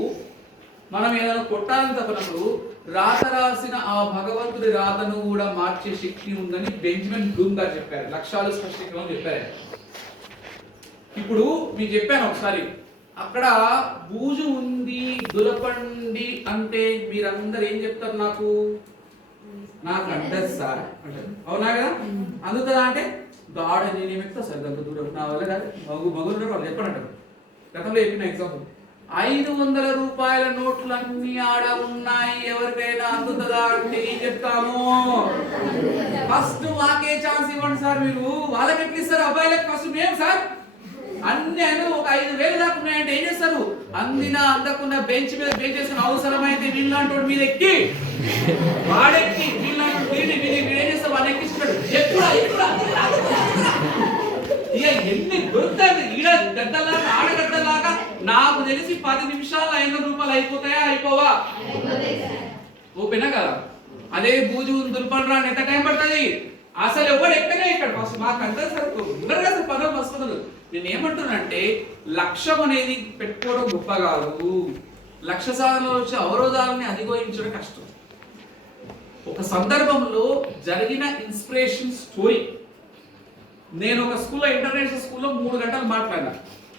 మనం ఏదైనా కొట్టాలని తపనప్పుడు రాత రాసిన ఆ భగవంతుడి రాతను కూడా మార్చే శక్తి ఉందని బెంజమిన్ బ్లూమ్ గారు చెప్పారు. లక్ష్యాలు స్పష్టీకరణ చెప్పారు. ఇప్పుడు మీకు చెప్పాను ఒకసారి, అక్కడ బూజు ఉంది దులపండి అంటే మీరందరూ ఏం చెప్తారు? నాకు అంటది సార్ అంటారు. అవునా కదా? అందుతుందా అంటే గాడ్ నేను ఏమెక్తా సార్ గంత దూరం నా వల్ల కాదు, మగులు వాళ్ళు చెప్పనంటారు. గతంలో చెప్పిన ఎగ్జాంపుల్, 500 రూపాయల నోట్లు అన్ని ఆడ ఉన్నాయి, ఎవరికైనా అందుతుందా అంటే ఏం చెప్తాము? ఫస్ట్ మాకే ఛాన్స్ ఇవ్వండి సార్. మీరు వాళ్ళకి ఎట్లా ఇస్తారు? అబ్బాయిలకు ఫస్ట్ మేము సార్ అన్ని ఒక 5,000 దాకా ఉన్నాయంటే ఏం చేస్తారు? అందినా అందకుండా బెంచ్ మీద బెంచ్ చేసుకుని అవసరమైతే వీళ్ళంటోడు మీద ఎక్కి వాడెక్కి వీళ్ళంటే ఏం చేస్తారు? వాడు ఎక్కిస్తాడు. ఇక ఎన్ని దొరుకుతాయి ఈడ గడ్డలాగా ఆడగడ్డలాగా. నాకు తెలిసి 10 నిమిషాలు 500 రూపాయలు అయిపోతాయా? అయిపోవా? ఓపెనా కదా? అదే బూజు దుర్పండ్రా ఎంత టైం పడుతుంది? అసలు ఎవరు ఎక్కనే ఇక్కడ ఫస్ట్ మాకంతా సార్ ఉండరు కదా పనులు వస్తుంది. నేను ఏమంటున్నానంటే లక్ష్యం అనేది పెట్టుకోవడం గొప్ప కాదు, లక్ష్య సాధనలో వచ్చే అవరోధాలని అధిగమించడం కష్టం. ఒక సందర్భంలో జరిగిన ఇన్స్పిరేషన్ స్టోరీ. నేను ఒక స్కూల్లో, ఇంటర్నేషనల్ స్కూల్లో 3 గంటలు మాట్లాడినా.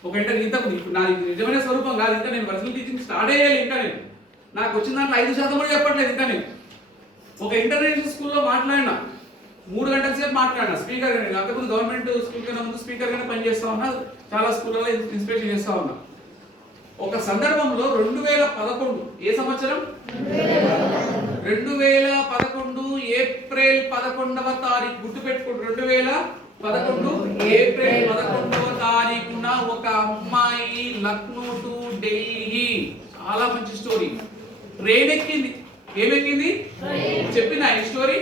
ఒక ఇంతకు నా నిజమైన స్వరూపం కాదు, ఇంకా నేను పర్సనల్ టీచింగ్ స్టార్ట్ అయ్యాలి. ఇంకా నేను నాకు వచ్చిన దాంట్లో 5% కూడా చెప్పట్లేదు. ఇంకా నేను ఒక ఇంటర్నేషనల్ స్కూల్లో మాట్లాడినా, 3 గంటల సేపు మాట్లాడినా. స్పీకర్ గానే, అంతకుముందు గవర్నమెంట్ స్కూల్ కన్నా ముందు స్పీకర్ గానే పనిచేస్తా ఉన్నా, చాలా స్కూళ్ళలో ఇన్స్పిరేషన్ చేస్తా ఉన్నా. ఒక సందర్భంలో 2011, ఏ సంవత్సరం? 2011 ఏప్రిల్ 11వ తారీఖు, గుర్తుపెట్టుకోండి. 2011 ఏప్రిల్ 11వ తారీఖున ఒక అమ్మాయి లక్నో టు ఢిల్లీ, చాలా మంచి స్టోరీ, ట్రైన్ ఎక్కింది. ఏమెక్కింది చెప్పిన ఈ స్టోరీ,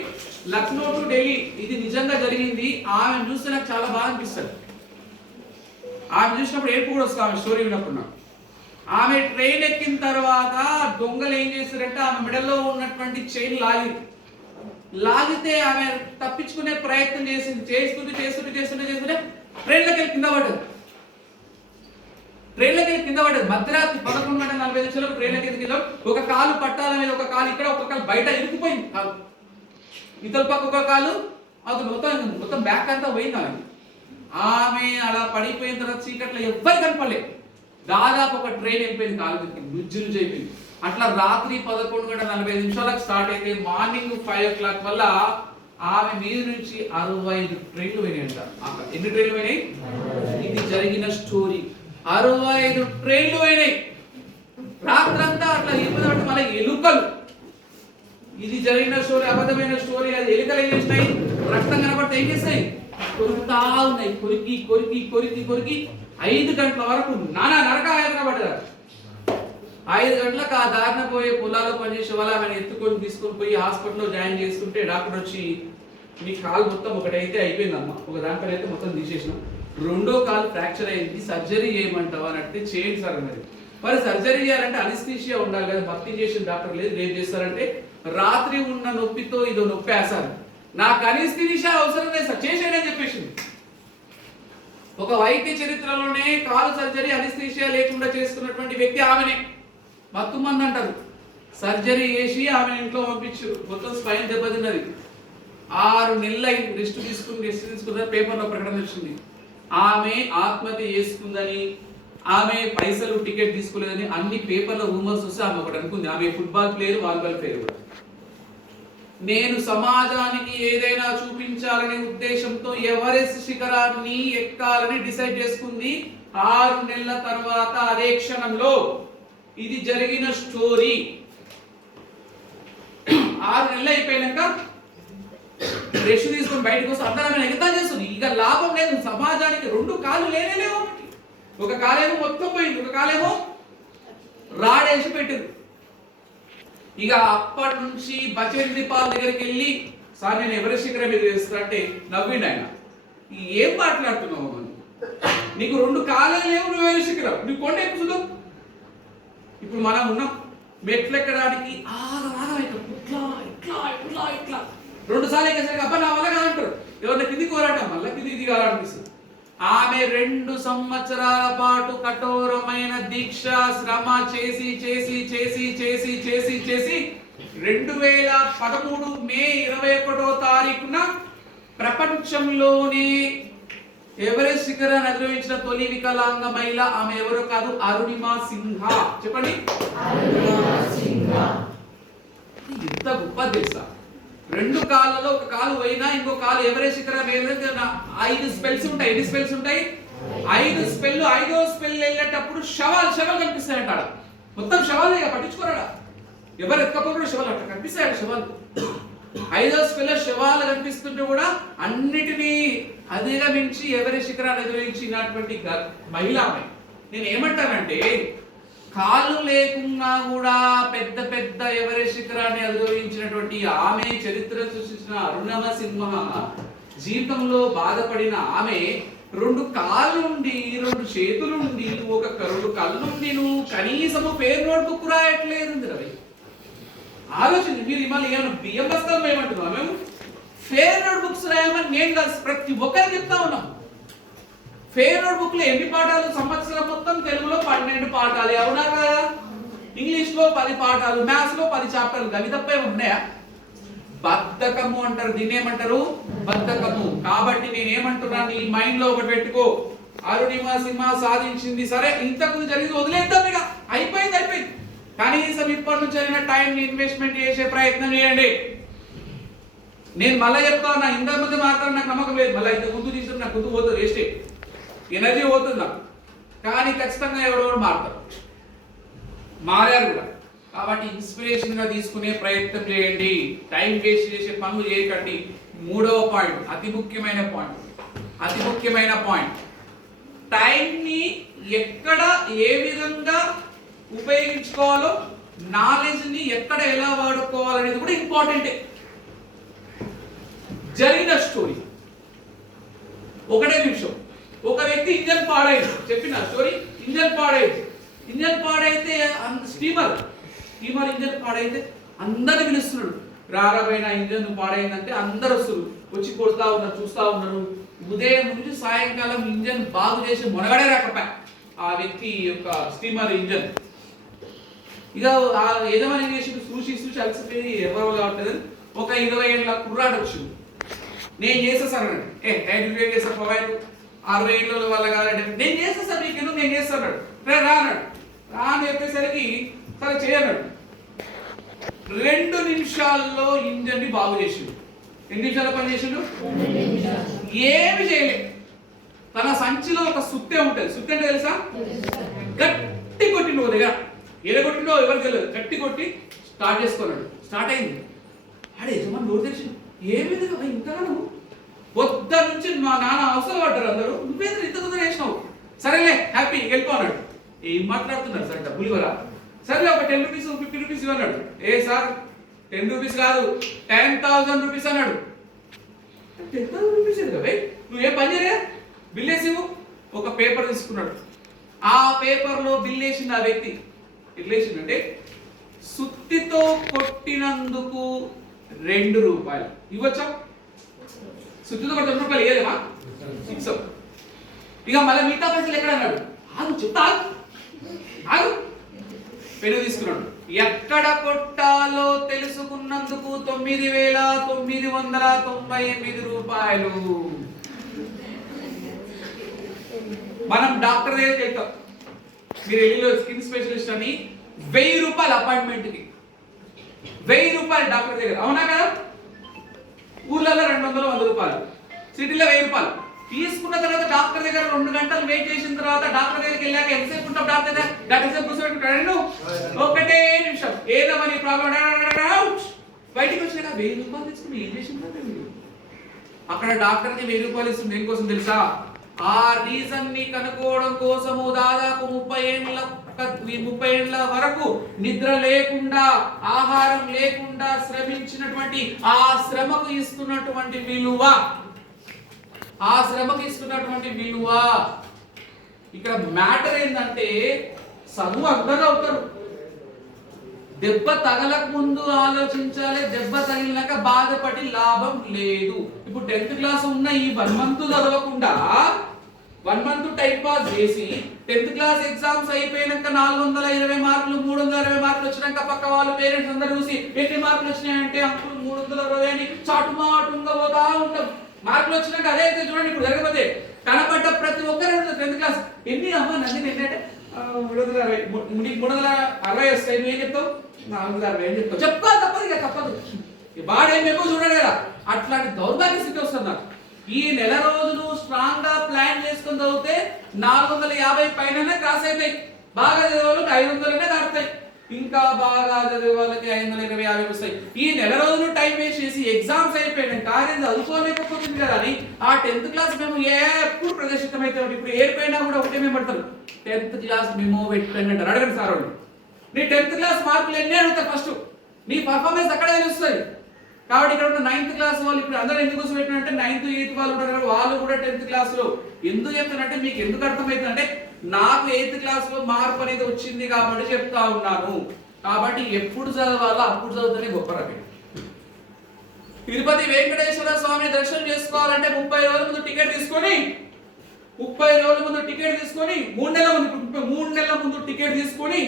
లక్నో టు ఢిల్లీ. ఇది నిజంగా జరిగింది. ఆమెను చూస్తే నాకు చాలా బాగా అనిపిస్తుంది. ఆమె చూసినప్పుడు ఏడుపు కూడా వస్తుంది. ఆమె స్టోరీ విన్నప్పుడు నాకు. ఆమె ట్రైన్ ఎక్కిన తర్వాత దొంగలు ఏం చేశారంటే ఆమె మెడలో ఉన్నటువంటి చైన్ లాగితే ఆమె తప్పించుకునే ప్రయత్నం చేస్తుంటే ట్రైన్లోకి వెళ్ళి కింద పడ్డది. మధ్యరాత్రి 11:45 ట్రైన్లోకి వెళ్ళి ఒక కాలు పట్టాల మీద, ఒక కాలు ఇక్కడ, ఒక కాలు బయట ఇరుక్కుపోయింది. కాలు ఇతర పక్క ఒక కాలు, అది మొత్తం బ్యాక్ అంతా పోయింది. ఆమె అలా పడిపోయిన తర్వాత చీకట్లో ఎవ్వరు కనపడలేదు. దాదాపు ఒక ట్రైన్ వెళ్ళిపోయింది, కాలు నుంచి అయిపోయింది. అట్లా రాత్రి 11:45 స్టార్ట్ అయితే మార్నింగ్ 5 o'clock వల్ల ఆమె మీద నుంచి 65 ట్రైన్లు పోయినాయంట. ఎన్ని ట్రైన్లు పోయినాయి? ఇది జరిగిన స్టోరీ. 65 ట్రైన్లు పోయినాయి రాత్రంతా. అట్లా ఇబ్బంది మళ్ళీ ఎలుకలు, ఇది జరిగిన స్టోరీ, అబద్ధమైన స్టోరీ. అది ఎలుకలు ఏం చేసినాయి? రక్తం కనబడితే ఏం చేస్తాయి? కొరుకుతా ఉన్నాయి. కొరికి 5 గంటల వరకు నానా నరక యాతన పడ్డారు. 5 గంటలకు ఆ దారిన పోయే పొలాల్లో పనిచేసే వాళ్ళు ఆమెను ఎత్తుకొని తీసుకొని పోయి హాస్పిటల్లో జాయిన్ చేస్తుంటే డాక్టర్ వచ్చి మీ కాలు మొత్తం ఒకటైతే అయిపోయిందమ్మా, ఒక దాంట్లో అయితే మొత్తం తీసేసినాం, రెండో కాలు ఫ్రాక్చర్ అయింది, సర్జరీ చేయమంటావా అని అంటే చేయండి సార్ అన్నది. మరి సర్జరీ చేయాలంటే అనిస్థీషియా ఉండాలి కదా, భర్తీ చేసిన డాక్టర్ లేదు, రేపు చేస్తారంటే రాత్రి ఉన్న నొప్పితో ఇదో నొప్పి వేసారు, నాకు అనిస్థీషియా అవసరం లేదు సార్ చేసేయని చెప్పేసింది. ఒక వైద్య చరిత్రలోనే కాలు సర్జరీ అనిస్థీషియా లేకుండా చేసుకున్నటువంటి వ్యక్తి ఆమెనే. మత్తు మంది అంటారు, సర్జరీ చేసి ఆమె ఇంట్లో పంపించారు, మొత్తం స్పైన్ దెబ్బతిన్నది, 6 నెలలు రెస్ట్ తీసుకున్న పేపర్లో ప్రకటన వచ్చింది. ఆమె ఆత్మహత్య చేసుకుందని, ఆమె పైసలు టికెట్ తీసుకోలేదని అన్ని పేపర్ల రూమర్స్ వస్తే ఆమె ఒకటి అనుకుంది, ఆమె ఫుట్బాల్ ప్లేయర్, వాలీబాల్ ప్లేయర్ కూడా. నేను సమాజానికి ఏదైనా చూపించాలనే ఉద్దేశంతో ఎవరెస్ట్ శిఖరాన్ని ఎక్కాలని డిసైడ్ చేసుకుంది. 6 నెలల తర్వాత అదే క్షణంలో ఇది జరిగిన స్టోరీ. 6 నెలలు అయిపోయినాక రెస్ట్ తీసుకొని బయటకు వస్తే అందరూ ఆమె ఎగతా చేస్తుంది. ఇక లాభం లేదు, సమాజానికి 2 కాళ్ళు లేనేలేవు, ఒక కాలేమో మొత్తం పోయింది, ఒక కాలేమో రాడేసి పెట్టింది. ఇక అప్పటి నుంచి బచేంద్రి పాల్ దగ్గరికి వెళ్ళి సార్ నేను ఎవరెస్ట్ శిఖరం మీద చేస్తా అంటే నవ్విండు ఆయన. ఏం మాట్లాడుతున్నావు, నీకు 2 కాళ్ళు లేవు, నువ్వు ఎవరెస్ట్ శిఖరం, నువ్వు కొండ ఎక్కువ. ఇప్పుడు మనం ఉన్నాం మెట్లు ఎక్కడానికి ఇట్లా ఇట్లా ఇట్లా ఇట్లా 2 సార్లు ఎక్కేసరికి అబ్బా నా వల్ల కాదంటారు, ఎవరిన కింది కోరాటం మళ్ళీ కింది దిగాలనిపిస్తుంది. ఆమె 2 సంవత్సరాల పాటు కఠోరమైన దీక్ష శ్రమ చేసి చేసి చేసి చేసి చేసి చేసి 2013 మే 21వ తారీఖున ప్రపంచంలోనే ఎవరెస్ట్ శిఖరాన్ని అధిరోహించిన తొలి వికలాంగ మహిళ ఆమె ఎవరో కాదు, అరుణిమా సిన్హా. చెప్పండి, ఎంత గొప్ప తెలుసా. 2 కాళ్ళలో ఒక కాలు పోయినా ఇంకో కాలు ఎవరెస్ట్ శిఖరం 5 స్పెల్స్ ఉంటాయి. ఎన్ని స్పెల్స్ ఉంటాయి? 5 స్పెల్. 5వ స్పెల్ వెళ్ళేటప్పుడు శవాలు కనిపిస్తాయంట, మొత్తం శవాలే, పట్టించుకోరాడా, ఎవరు ఎత్తుకపోకుండా శవాలు అట్లా కనిపిస్తాయట శవాలు. 5వ స్పెల్ శవాలు కనిపిస్తుంటే కూడా అన్నిటినీ అధిగమించి ఎవరెస్ట్ శిఖరాన్ని అధిరోహించినటువంటి మహిళ ఆమె. నేను ఏమంటానంటే కాళ్ళు లేకున్నా కూడా పెద్ద పెద్ద ఎవరెస్ట్ శిఖరాన్ని అధిరోహించినటువంటి ఆమె చరిత్ర సృష్టించిన అరుణిమా సిన్హా జీవితంలో బాధపడిన ఆమె 2 కాళ్ళుండి 2 చేతులుండి 2 కళ్ళుండి నువ్వు కనీసము పేరు నోట్బుక్ రాయట్లేదు రవి. ఆలోచించి మీరు మళ్ళీ ఏమైనా బియ్యం బస్తాలు ఏమంటున్నాం, మేము ఫేర్ నోట్ బుక్స్ రాయమని నేను కాదు ప్రతి ఒక్కరు చెప్తా ఉన్నాం. ఫెయిర్ నోట్ బుక్ లో ఎన్ని పాఠాలు? సంవత్సరం మొత్తం తెలుగులో 12 పాఠాలు, అవునా కదా? ఇంగ్లీష్ లో 10 పాఠాలు, మ్యాథ్స్ లో 10 చాప్టర్లు, అవి తప్ప ఉన్నాయా? బద్ధకము అంటారు, దీన్ని ఏమంటారు? బద్ధకము. కాబట్టి నేనేమంటున్నా, నీ మైండ్ లో ఒకటి పెట్టుకో, అరుణిమా సిన్హా సాధించింది, సరే ఇంతకు జరిగింది వదిలేద్దాం, ఇక అయిపోయింది. కనీసం ఇప్పటి నుంచి అయినా టైం ఇన్వెస్ట్మెంట్ చేసే ప్రయత్నం చేయండి. నేను మళ్ళీ చెప్తా ఉన్నా, ఇంతకు ముందు మాత్రం నాకు నమ్మకం లేదు, మళ్ళీ ఇంత ముందు తీసుకుని నాకు ముందు పోతుంది, వేస్టే ఎనర్జీ పోతుంది నాకు. కానీ ఖచ్చితంగా ఎవరెవరు మారారు కూడా. కాబట్టి ఇన్స్పిరేషన్ గా తీసుకునే ప్రయత్నం చేయండి, టైం వేస్ట్ చేసే పనులు చేయకండి. 3వ పాయింట్, అతి ముఖ్యమైన పాయింట్, టైం ని ఎక్కడ ఏ విధంగా ఉపయోగించుకోవాలో, నాలెడ్జ్ ని ఎక్కడ ఎలా వాడుకోవాలనేది కూడా ఇంపార్టెంటే. జరిగిన స్టోరీ, 1 నిమిషం. ఒక వ్యక్తి ఇంజన్ పాడైంది, చెప్పిన స్టోరీ. ఇంజన్ పాడైతే స్టీమర్ ఇంజన్ పాడైతే అందరు పిలుస్తున్నాడు, రారమైన ఇంజన్ పాడైందంటే అందరు వస్తారు, వచ్చి కొడతా ఉన్నారు, చూస్తా ఉన్నారు. ఉదయం నుంచి సాయంకాలం ఇంజన్ బాగు చేసి మొనగడే రాకపోయా ఆ వ్యక్తి యొక్క స్టీమర్ ఇంజన్. ఇక ఆ యజమాని చేసి చూసి అలసిపోయి ఎవరు కావట్లేదు. ఒక 20 ఏళ్ళ కుర్రాడు వచ్చింది, నేను చేసేసానండి. నువ్వేం చేస్తా పోవాడు, 60 ఏళ్ళ వల్ల కాదంటే నేను చేసేసాను, నీకు నేను చేస్తాను, రాన్నాడు. అని చెప్పేసరికి సరే చేయన్నాడు. 2 నిమిషాల్లో ఇంజన్ ని బాగు చేసిండు. ఎన్ని నిమిషాల పని చేసిండు? ఏమి చేయలేదు. తన సంచిలో ఒక సుత్తె ఉంటుంది, సుత్తె అంటే తెలుసా? గట్టి కొట్టిండు, ఒక దగ్గర ఎలగొట్టిండో ఎవరికి తెలియదు, గట్టి కొట్టి స్టార్ట్ చేసుకున్నాడు. స్టార్ట్ అయింది. ఆడే యజమాని నోరు తెరిచిండు, ఏమైంది కదా ఇంతగాను? పొద్దు నుంచి మా నాన్న అవసరం పడ్డారు అందరూ, నువ్వేంద్ర ఇంత తొందర వేసినావు, సరేలే హ్యాపీ వెళ్ళిపో అన్నాడు. ఏం మాట్లాడుతున్నారు సార్, డబ్బులు ఇవ్వరా? సరే ఒక 10 రూపీస్ 50 రూపీస్ ఇవ్వన్నాడు. ఏ సార్ 10 రూపీస్ కాదు 10,000 రూపీస్ అన్నాడు. 10,000 రూపీస్ కదా భయ్, నువ్వేం పని చేయలే, బిల్ వేసి ఒక పేపర్ తీసుకున్నాడు. ఆ పేపర్లో బిల్ వేసింది ఆ వ్యక్తి. బిల్ వేసిందంటే సుత్తితో కొట్టినందుకు 2 రూపాయలు ఇవ్వచ్చా? సుత్తితో కొట్టి 2 రూపాయలు ఇవ్వలేమా? ఇచ్చాం. ఇక మళ్ళీ మిగతా పైసలు ఎక్కడ అన్నాడు? ఆగు చెప్తా, ఆగు. పెరుగు తీసుకున్నాడు. ఎక్కడ కొట్టాలో తెలుసుకున్నందుకు 9,998 రూపాయలు. మనం డాక్టర్ దగ్గరికి వెళ్తాం. మీరు వెళ్ళిలో స్కిన్ స్పెషలిస్ట్ అని 1000 రూపాయలు అపాయింట్మెంట్కి, 1000 రూపాయలు డాక్టర్ దగ్గర, అవునా కదా? ఊర్లలో 200, 100 రూపాయలు, సిటీలో 1000 రూపాయలు తీసుకున్న తర్వాత డాక్టర్ దగ్గర 2 గంటలు వెయిట్ చేసిన తర్వాత డాక్టర్ దగ్గరికి వెళ్ళాక ఎంతసేపు ఉంటాం డాక్టర్ దగ్గర? డాక్టర్ సేపు కూర్చోబెట్టుకుంటాడు. ఒకటే నిమిషం ఏదో మరి ప్రాబ్లం బయటికి వచ్చినాక 1000 రూపాయలు తీసుకుని ఏం చేసింటారు? అక్కడ డాక్టర్కి 1000 రూపాయలు ఇస్తుంది దేనికోసం తెలుసా? ఆ రీజన్ ని కనుక్కోవడం కోసము దాదాపు 30 ఏళ్ల వరకు నిద్ర లేకుండా ఆహారం లేకుండా శ్రమించినటువంటి ఆ శ్రమకు ఇస్తున్నటువంటి విలువ, ఆ శ్రమకి ఇస్తున్నటువంటి విలువ. ఇక్కడ మ్యాటర్ ఏంటంటే చదువు అందరూ అవుతారు, దెబ్బ తగలక ముందు ఆలోచించాలి, దెబ్బ తగిలినాక బాధపడి లాభం లేదు. ఇప్పుడు 10th క్లాస్ ఉన్న ఈ 1 మంత్ చదవకుండా 1 మంత్ టైం పాస్ చేసి 10th క్లాస్ ఎగ్జామ్స్ అయిపోయినాక 420 మార్కులు 320 మార్కులు వచ్చినాక పక్క వాళ్ళు పేరెంట్స్ అందరూ చూసి ఎన్ని మార్కులు వచ్చినాయంటే అంకుల్ 320 అని చాటుమాటుంగా పోతా ఉంటాం. మార్కులు వచ్చినాక అదే అయితే చూడండి ఇప్పుడు జరగకపోతే కనపడ్డ ప్రతి ఒక్కరు 10th క్లాస్ ఎన్ని అమ్మ నందిని ఏంటంటే 360 వస్తాయి, నువ్వు ఏం చెప్తావు? 460 ఏం చెప్తావు? చెప్పుకోవాలి, తప్పదు, ఇక తప్పదు. వాడేం ఎక్కువ చూడండి కదా, అట్లాంటి దౌర్భాగ్య స్థితి వస్తుంది నాకు. ఈ నెల రోజులు స్ట్రాంగ్ గా ప్లాన్ చేసుకుని చదివితే 450 పైన క్రాస్ అవుతాయి. బాగా చదివే వాళ్ళకి 500 దాటుతాయి, ఇంకా బాగా చదివే వాళ్ళకి 520, 50 వస్తాయి. ఈ నెల రోజులు టైం వేస్ట్ చేసి ఎగ్జామ్స్ అయిపోయినాయి కార్యం చదువుకోలేకపోతుంది కదా అని ఆ 10th క్లాస్ మేము ఎప్పుడు ప్రదర్శితమైతే ఇప్పుడు ఏడిపోయినా కూడా ఒకటే మేము పడతారు. 10th క్లాస్ మేము పెట్టుకుని అంటారు. అడగండి సార్ వాళ్ళు, నీ 10th క్లాస్ మార్కులు ఎన్ని అడుగుతారు? ఫస్ట్ నీ పర్ఫార్మెన్స్ అక్కడ తెలుస్తుంది. కాబట్టి ఇక్కడ ఉన్న 9th క్లాస్ వాళ్ళు ఇప్పుడు అందరూ ఎందుకు పెట్టినంటే 9th, 8th వాళ్ళు ఉంటారు, వాళ్ళు కూడా 10th క్లాస్ లో ఎందుకు చెప్తానంటే మీకు ఎందుకు అర్థమవుతుందంటే నాకు 8th క్లాస్ లో మార్పు అనేది వచ్చింది కాబట్టి చెప్తా ఉన్నాను. కాబట్టి ఎప్పుడు చదవాలో అప్పుడు చదువుతూనే గొప్ప రకం. తిరుపతి వెంకటేశ్వర స్వామి దర్శనం చేసుకోవాలంటే 30 రోజుల ముందు టికెట్ తీసుకొని 30 రోజుల ముందు టికెట్ తీసుకొని 3 నెలల ముందు టికెట్ తీసుకొని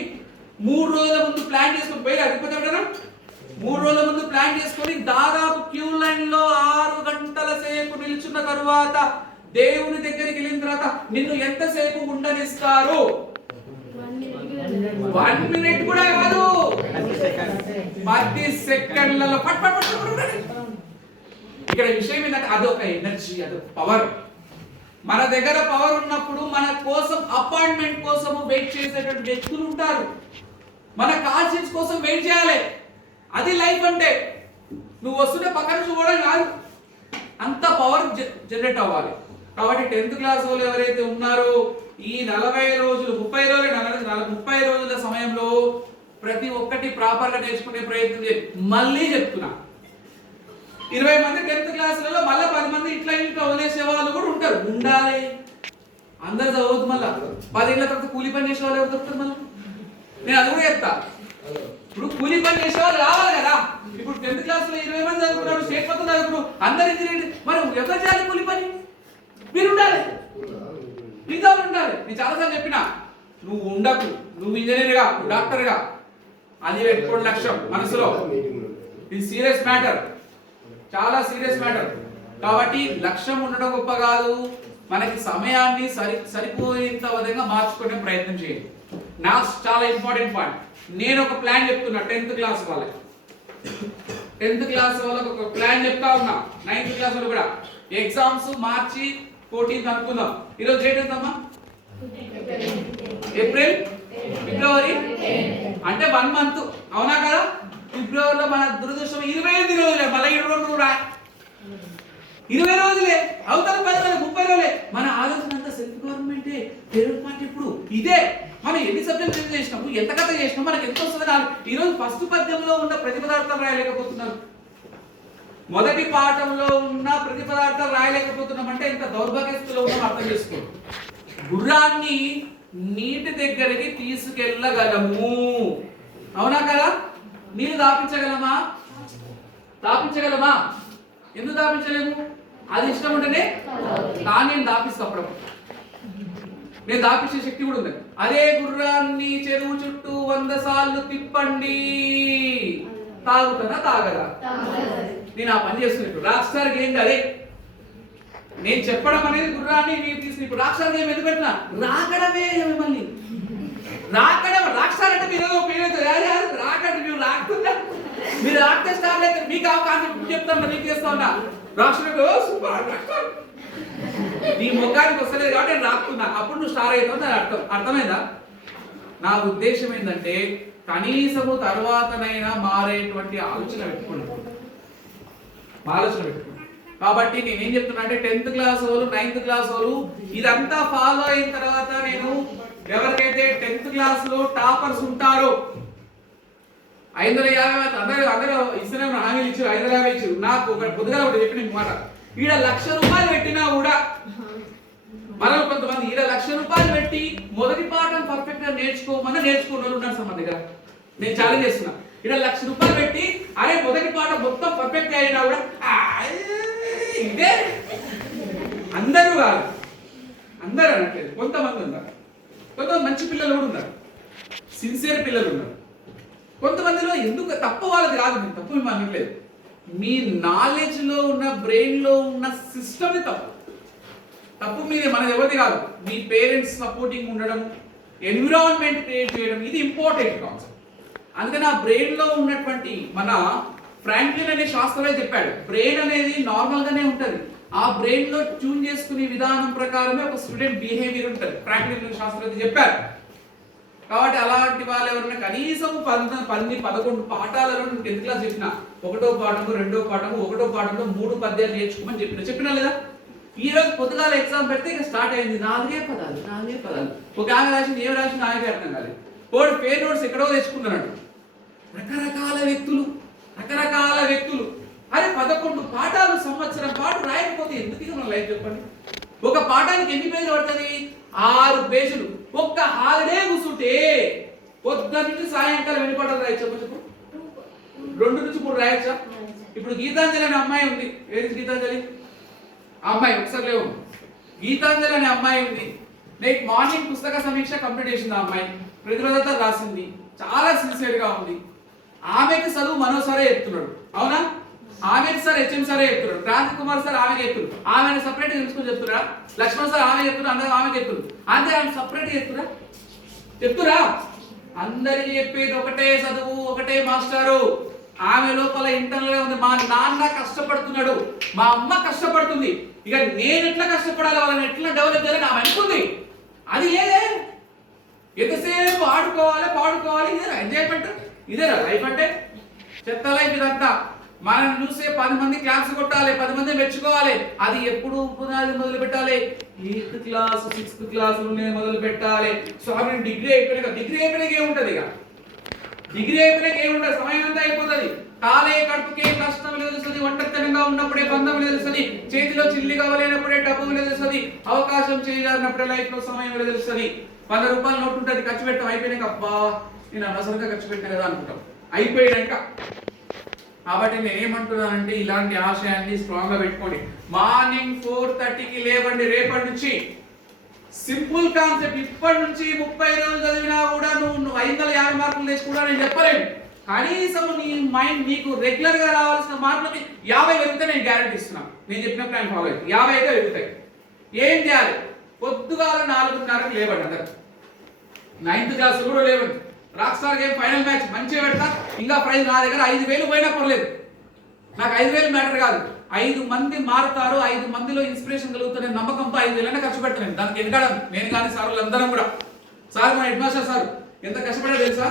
3 రోజుల ముందు ప్లాన్ చేసుకొని పోయి అడిగిపోతే 3 రోజుల ముందు ప్లాన్ చేసుకొని దాదాపు క్యూ లైన్ లో 6 గంటల సేపు నిల్చున్న తరువాత దేవుని దగ్గరికి వెళ్ళిన తర్వాత నిన్ను ఎంతసేపు ఉండనిస్తారు? 1 మినిట్ కూడా కాదు, 10 సెకండ్లలో పట్ పట్ పట్. ఇక్కడ విషయం ఏంటంటే అదొక ఎనర్జీ, అదొక పవర్. మన దగ్గర పవర్ ఉన్నప్పుడు మన కోసం అపాయింట్మెంట్ కోసం వెయిట్ చేసేటువంటి వ్యక్తులు ఉంటారు. మన కాన్షియన్స్ కోసం వెయిట్ చేయాలి. అది లైఫ్ అంటే. నువ్వు వస్తుంటే పక్కన చూడడం కాదు, అంత పవర్ జనరేట్ అవ్వాలి. కాబట్టి 10th క్లాస్ వాళ్ళు ఎవరైతే ఉన్నారో ఈ 40 రోజులు 30 రోజుల సమయంలో ప్రతి ఒక్కటి ప్రాపర్ గా నేర్చుకునే ప్రయత్నం చేయండి. మళ్ళీ చెప్తున్నా, 20 మంది 10th క్లాసులలో మళ్ళీ 10 మంది ఇట్లా వదిలేసే వాళ్ళు కూడా ఉంటారు. ఉండాలి, అందరు చదవద్దు. మళ్ళీ 10 ఏళ్ళ తర్వాత కూలి పని చేసే వాళ్ళు ఎవరు దొరుకుతారు? మళ్ళీ నేను అది కూడా చెప్తా. ఇప్పుడు కూలి పని చేసే వాళ్ళు రావాలి కదా. ఇప్పుడు 10th క్లాస్ లో 20 మంది చదువుకున్నారు, స్టేట్ మొత్తం చదువుకున్నారు, అందరు ఇంజనీరింగ్. మరి ఎవరు చేయాలి కూలి పని? మీరు ఉండాలి, మిగతా ఉండాలి. నేను చాలాసార్లు చెప్పిన, నువ్వు ఉండకు, నువ్వు ఇంజనీర్గా, డాక్టర్గా, అది పెట్టుకోండి లక్ష్యం మనసులో. ఇది సీరియస్ మ్యాటర్, చాలా సీరియస్ మ్యాటర్. కాబట్టి లక్ష్యం ఉండడం గొప్ప కాదు, మనకి సమయాన్ని సరిపోయేంత విధంగా మార్చుకునే ప్రయత్నం చేయండి. నాకు చాలా ఇంపార్టెంట్ పాయింట్. నేను ఒక ప్లాన్ చెప్తున్నా 10th క్లాస్ వాళ్ళకి, 10th క్లాస్ వాళ్ళకి ఒక ప్లాన్ చెప్తా ఉన్నా. 9th క్లాస్ వాళ్ళు కూడా ఎగ్జామ్స్ మార్చి 14th అనుకుందాం. ఈరోజు డేట్ ఎంతమ్మా? ఏప్రిల్, ఫిబ్రవరి, అంటే 1 మంత్, అవునా కదా? ఫిబ్రవరిలో మన దురదృష్టం 28 రోజులే, మళ్ళీ 7 రోజులు కూడా 20 రోజులే అవుతారు, 10 రోజులే, 30 రోజులే. మన ఆలోచన అంతా సెల్ఫ్ గవర్నమెంటే. తెలుగు పార్టీ ఇప్పుడు ఇదే మనం ఎన్ని సబ్జెక్టులు చేసినాము, ఎంత కథ చేసినాము, మనకి ఎంత వస్తుంది కాదు. ఈరోజు ఫస్ట్ పద్యంలో ఉన్న ప్రతిపదార్థాలు రాయలేకపోతున్నారు, మొదటి పాఠంలో ఉన్న ప్రతిపదార్థాలు రాయలేకపోతున్నాం అంటే ఎంత దౌర్భాగ్యస్థితిలో ఉన్నాం అర్థం చేసుకోండి. గుర్రాన్ని నీటి దగ్గరికి తీసుకెళ్ళగలము, అవునా కదా? నీళ్ళు తాపించగలమా? తాపించగలమా? ఎందుకు తాపించలేము? అది ఇష్టం ఉంటేనే కానీ నేను దాపిస్తా, అప్పుడు నేను దాపించే శక్తి కూడా ఉంది. అదే గుర్రాన్ని చెరువు చుట్టూ 100 సార్లు తిప్పండి, తాగుతానా? తాగదా? నేను ఆ పని చేస్తున్నట్టు రాక్ స్టార్ గేమ్ అదే నేను చెప్పడం అనేది గుర్రాన్ని నేను తీసుకుని ఇప్పుడు రాక్ స్టార్ గేమ్ ఎందుకు పెట్టినా రాకడమే. మిమ్మల్ని రాకడం రాక్ స్టార్ అంటే మీరు రాకండి, మీరు రాకున్నా మీరు రాక్తే స్టార్ లేదు. మీకు ఆ కాన్సెప్ట్ చెప్తాను, నీకు చేస్తా ఉన్నా నీ ముఖానికి వస్తలేదు కాబట్టి నేను రాకున్నా, అప్పుడు నువ్వు స్టార్ అవుతావు అని అర్థమైందా? నా ఉద్దేశం ఏంటంటే కనీసము తర్వాతనైనా మారేటువంటి ఆలోచన పెట్టుకోండి. కాబట్టి నేనేం చెప్తున్నా అంటే 10th క్లాస్ వాళ్ళు 9th క్లాస్ వాళ్ళు ఇదంతా ఫాలో అయిన తర్వాత నేను ఎవరికైతే 10th క్లాస్ లో టాపర్స్ ఉంటారో 550 అందరూ ఇస్తూనే హామీలు ఇచ్చారు, 550 ఇచ్చారు. నాకు ఒక పొద్దుగా ఒకటి చెప్పిన మాట, ఈడ 1,00,000 రూపాయలు పెట్టినా కూడా మనం కొంతమంది ఈడ 1,00,000 రూపాయలు పెట్టి మొదటి పాఠం పర్ఫెక్ట్ గా నేర్చుకోమని నేర్చుకున్న వాళ్ళు ఉన్నారు సార్ మన దగ్గర. నేను ఛాలెంజ్ చేస్తున్నా, ఈడ 1,00,000 రూపాయలు పెట్టి అరే మొదటి పాఠం మొత్తం పర్ఫెక్ట్ అయినా కూడా ఇదే అందరూ కాదు, అందరూ అనట్లేదు, కొంతమంది ఉన్నారు, కొంతమంది మంచి పిల్లలు కూడా ఉన్నారు, సిన్సియర్ పిల్లలు ఉన్నారు. కొంతమందిలో ఎందుకు తప్పు వాళ్ళది కాదు, నేను తప్పు మేము అనట్లేదు, మీ నాలెడ్జ్ లో ఉన్న బ్రెయిన్ లో ఉన్న సిస్టమ్ తప్పు మీదే, మనది ఎవరిది కాదు. మీ పేరెంట్స్ సపోర్టింగ్ ఉండడం, ఎన్విరాన్మెంట్ క్రియేట్ చేయడం, ఇది ఇంపార్టెంట్ కాన్సెప్ట్. అందుకని ఆ బ్రెయిన్ లో ఉన్నటువంటి మన ఫ్రాంక్లిన్ అనే శాస్త్రవేత్త చెప్పాడు, బ్రెయిన్ అనేది నార్మల్ గానే ఉంటది, ఆ బ్రెయిన్ లో ట్యూన్ చేసుకునే విధానం ప్రకారమే ఒక స్టూడెంట్ బిహేవియర్ ఉంటుంది, ఫ్రాంక్లిన్ శాస్త్రవేత్త చెప్పారు. కాబట్టి అలాంటి వాళ్ళు ఎవరైనా కనీసం 11 పాఠాలను 10th క్లాస్ చెప్పిన, 1వ పాఠము 2వ పాఠము 1వ పాఠంలో 3 పద్యాలు నేర్చుకోమని చెప్పినా లేదా? ఈ రోజు పొద్దుగాల ఎగ్జామ్ పెడితే ఇక స్టార్ట్ అయింది 4 పదాలు. ఒక ఆమె రాసింది, ఏమి రాసింది ఆమెకి అర్థం కాలేదు. వాడు పేరు నోట్స్ ఎక్కడో తెచ్చుకున్నాడు. రకరకాల వ్యక్తులు అరే 11 పాఠాలు సంవత్సరం పాటు రాయకపోతే ఎందుకు ఇక మన లైఫ్ చెప్పండి? ఒక పాఠానికి ఎన్ని పేజీలు పడుతుంది? 6 పేజీలు. ఒక్క హాలిడే కూర్చుంటే పొద్దున్న నుంచి సాయంకాలం ఎన్ని పాఠాలు రాయొచ్చు చెప్పు? 2 నుంచి 3 రాయొచ్చా? ఇప్పుడు గీతాంజలి అనే అమ్మాయి ఉంది, ఏది గీతాంజలి అమ్మాయి ఒకసారి లేవు, గీతాంజలి అనే అమ్మాయి ఉంది. నెక్స్ట్ మార్నింగ్ పుస్తక సమీక్ష కంప్లీట్ చేసింది ఆ అమ్మాయి, ప్రతిరోధత రాసింది, చాలా సిన్సియర్ గా ఉంది. ఆమెకి చదువు మనో సారే చెప్తున్నాడు, అవునా? ఆమెకి సార్ హెచ్ఎం సారే చెప్తున్నాడు, క్రాంతి కుమార్ సార్ ఆమెకి చెప్తున్నాడు, ఆమెను సపరేట్ తెలుసుకుని చెప్తున్నా, లక్ష్మణ్ సార్ ఆమె చెప్తున్నారు, అందరూ ఆమెకి చెప్తున్నారు, అంతే ఆమె సపరేట్ చెప్తురా అందరికి చెప్పేది ఒకటే చదువు, ఒకటే మాస్టారు. ఆమె లోపల ఇంటర్నల్ గా ఉంది, మా నాన్న కష్టపడుతున్నాడు, మా అమ్మ కష్టపడుతుంది, ఇక నేను ఎట్లా కష్టపడాలి, వాళ్ళని ఎట్లా డెవలప్ చేయాలని ఆమె అనుకుంది. అది లేదే, ఎంతసేపు ఆడుకోవాలి పాడుకోవాలి, ఇదేనా ఎంజాయ్మెంట్? ఇదేనా లైఫ్ అంటే? చెత్త లైఫ్ ఇదంతా. మనం చూసే 10 మంది క్లాప్స్ కొట్టాలి, 10 మంది మెచ్చుకోవాలి, అది ఎప్పుడు పునాది మొదలు పెట్టాలి? 8th క్లాస్ 6th క్లాస్ నుండి మొదలు పెట్టాలి. సారీ డిగ్రీ అయిపోయినాక ఏముంటది? ఇక డిగ్రీ అయిపోయినాక ఏముంటది? సమయం అంతా అయిపోతుంది. కాలే కడుపుకే కష్టం తెలుస్తుంది, ఒంటరితనంగా ఉన్నప్పుడే బంధం తెలుస్తుంది, చేతిలో చిల్లి కావలేనప్పుడే డబ్బు తెలుస్తుంది, అవకాశం చేయాలన్నప్పుడే లైఫ్ లో సమయం తెలుస్తుంది. 100 రూపాయల నోట్ ఉంటుంది, ఖర్చు పెట్టాం, అయిపోయినాక అబ్బా నేను అనవసరంగా ఖర్చు పెట్టినా కదా అనుకుంటాం అయిపోయాక. కాబట్టి నేను ఏమంటున్నానంటే ఇలాంటి ఆశయాన్ని స్ట్రాంగ్ గా పెట్టుకోండి. మార్నింగ్ 4:30కి లేవండి. రేపటి నుంచి సింపుల్ కాన్సెప్ట్. ఇప్పటి నుంచి 30 రోజులు చదివినా కూడా నువ్వు 550 మార్కులు తెచ్చుకుంటా నేను చెప్పలేను. కనీసం నీ మైండ్ నీకు రెగ్యులర్ గా రావాల్సిన మార్కులకి 50 పెరిగితే నేను గ్యారెంటీ ఇస్తున్నాను. నేను చెప్పిన ప్లాన్ ఫాలో అయితే 50 అయితే పెరుగుతాయి. ఏం చేయాలి? పొద్దుగాల 4:30కి లేవండి. అందరు 9th క్లాస్ కూడా లేవండి. Rock star game final match మంచిగా పెడతా. ఇంకా ప్రైజ్ నా దగ్గర 5,000 పోయినా పర్లేదు, నాకు 5,000 మ్యాటర్ కాదు. 5 మంది మారుతారు, 5 మందిలో ఇన్స్పిరేషన్ కలుగుతానే నమ్మకంతో 5,000 ఖర్చు పెడతాను. దానికి ఎందుకడ నేను కానీ సార్లు అందరం కూడా. సార్ మా హెడ్ మాస్టర్ సార్ ఎంత కష్టపడారు తెలుసా?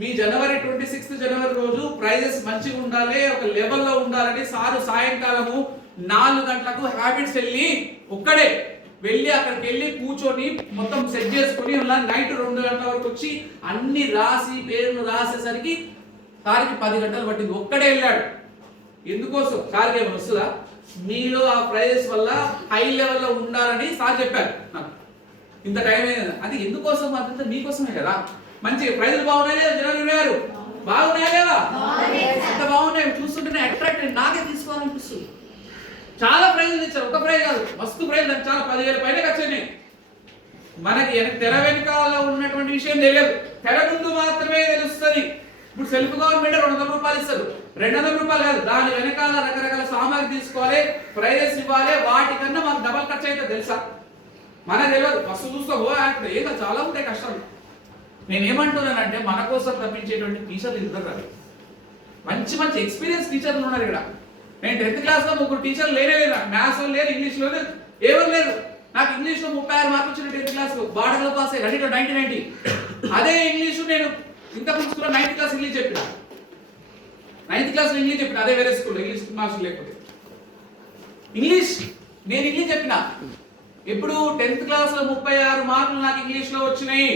మీ జనవరి 26 రోజు ప్రైజెస్ మంచిగా ఉండాలి, ఒక లెవెల్లో ఉండాలని సారు సాయంకాలము 4 గంటలకు హ్యాబిట్స్ వెళ్ళి ఒక్కడే వెళ్ళి అక్కడికి వెళ్ళి కూర్చొని మొత్తం సెట్ చేసుకుని నైట్ 2 గంటల వరకు వచ్చి అన్ని రాసి పేర్లు రాసేసరికి సార్కి 10 గంటలు పట్టింది. ఒక్కడే వెళ్ళాడు. ఎందుకోసం? సార్కి ఏమైనా వస్తుందా? మీలో ఆ ప్రైజెస్ వల్ల హై లెవెల్లో ఉండాలని సార్ చెప్పారు నాకు. ఇంత టైం అయింది. అది ఎందుకోసం? అదంతా మీకోసమే కదా. మంచి ప్రైజులు బాగున్నాయి లేదా? జనాలు విన్నారు బాగున్నాయా లేదా? ఎంత బాగున్నాయి చూస్తుంటేనే అట్రాక్ట్ నాకే తీసుకోవాలనిపిస్తుంది. చాలా ప్రైజులు ఇచ్చారు. ఒక ప్రైజ్ కాదు, మస్తు ప్రైజ్. చాలా 10,000 పైన ఖర్చయినాయి. మనకి తెర వెనకాల ఉన్నటువంటి విషయం తెలియదు, తెర ముందు మాత్రమే తెలుస్తుంది. ఇప్పుడు సెల్ఫ్ గవర్నమెంట్ 200 రూపాయలు ఇస్తారు. 200 రూపాయలు కాదు, దాని వెనకాల రకరకాల సామాగ్రి తీసుకోవాలి, ప్రైజెస్ ఇవ్వాలి. వాటికన్నా మాకు డబల్ ఖర్చు అయితే తెలుసా? మనకు తెలియదు. ఫస్ట్ చూస్తూ అంటే ఏదో చాలా ఉంటాయి కష్టాలు. నేనేమంటున్నానంటే మన కోసం తప్పించేటువంటి టీచర్లు ఇద్దరు మంచి మంచి ఎక్స్పీరియన్స్ టీచర్లు ఉన్నారు ఇక్కడ. నేను 10th క్లాస్లో 3 టీచర్లు లేనే లేదా. మ్యాథ్స్లో లేరు, ఇంగ్లీష్లో లేరు, ఎవరు లేరు. నాకు ఇంగ్లీష్లో 36 మార్కులు వచ్చిన 10th క్లాస్లో బాడగలో పాస్ అయ్యి 90. అదే ఇంగ్లీషు నేను ఇంతకుముందు స్కూల్లో 9th క్లాస్ ఇంగ్లీష్ చెప్పిన. 9th క్లాస్లో ఇంగ్లీష్ చెప్పిన, అదే వేరే స్కూల్లో ఇంగ్లీష్ మార్క్స్ లేకపోతే నేను ఇంగ్లీష్ చెప్పిన. ఇప్పుడు 10th క్లాస్లో 36 మార్కులు నాకు ఇంగ్లీష్లో వచ్చినాయి.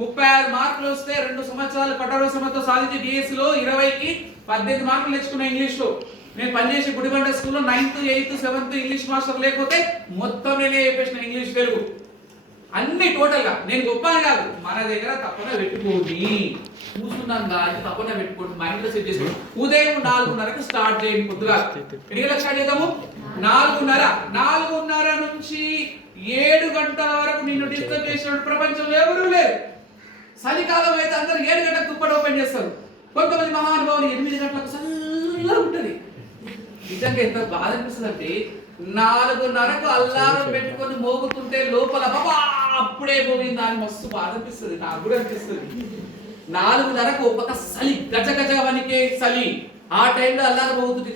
36 మార్కులు వస్తే 2 సంవత్సరాలు కఠోర శ్రమతో సాధించి డిఎస్సిలో 20కి 18 మార్కులు తెచ్చుకున్నా ఇంగ్లీష్లో. నేను పనిచేసి గుడిబండ స్కూల్లో 9th, 8th, 7th English master లేకపోతే మొత్తం నేనే చెప్పేసిన ఇంగ్లీష్ తెలుగు అన్ని టోటల్గా. నేను గొప్ప కాదు, మన దగ్గర తప్పన పెట్టుకోండి. కూర్చున్నాం కానీ తప్పన పెట్టుకోండి, మైండ్లో సెట్ చేసుకోండి. ఉదయం 4:30కి స్టార్ట్ చేయండి. పొద్దుగా ఎన్ని గంటలకు స్టార్ట్ చేద్దాము? 4:30 నుంచి 7 గంటల వరకు నిన్ను డిస్టర్బ్ చేసిన ప్రపంచంలో ఎవరూ లేరు. చలికాలం అయితే అందరూ 7 గంటలకు దుప్పటి ఓపెన్ చేస్తారు. కొంతమంది మహానుభావులు 8 గంటలకు చల్లగా ఉంటుంది. నిజంగా ఎంత బాధ అనిపిస్తుంది అంటే 4:30కు అల్లారం పెట్టుకొని మోగుతుంటే లోపల బాబా అప్పుడే మోగిందా అని మస్తు బాధ అనిపిస్తుంది. నాకు కూడా అనిపిస్తుంది. 4:30కు ఒక చలి గజ గజ వనికే చలి. ఆ టైంలో అల్లారం మోగుతుంది.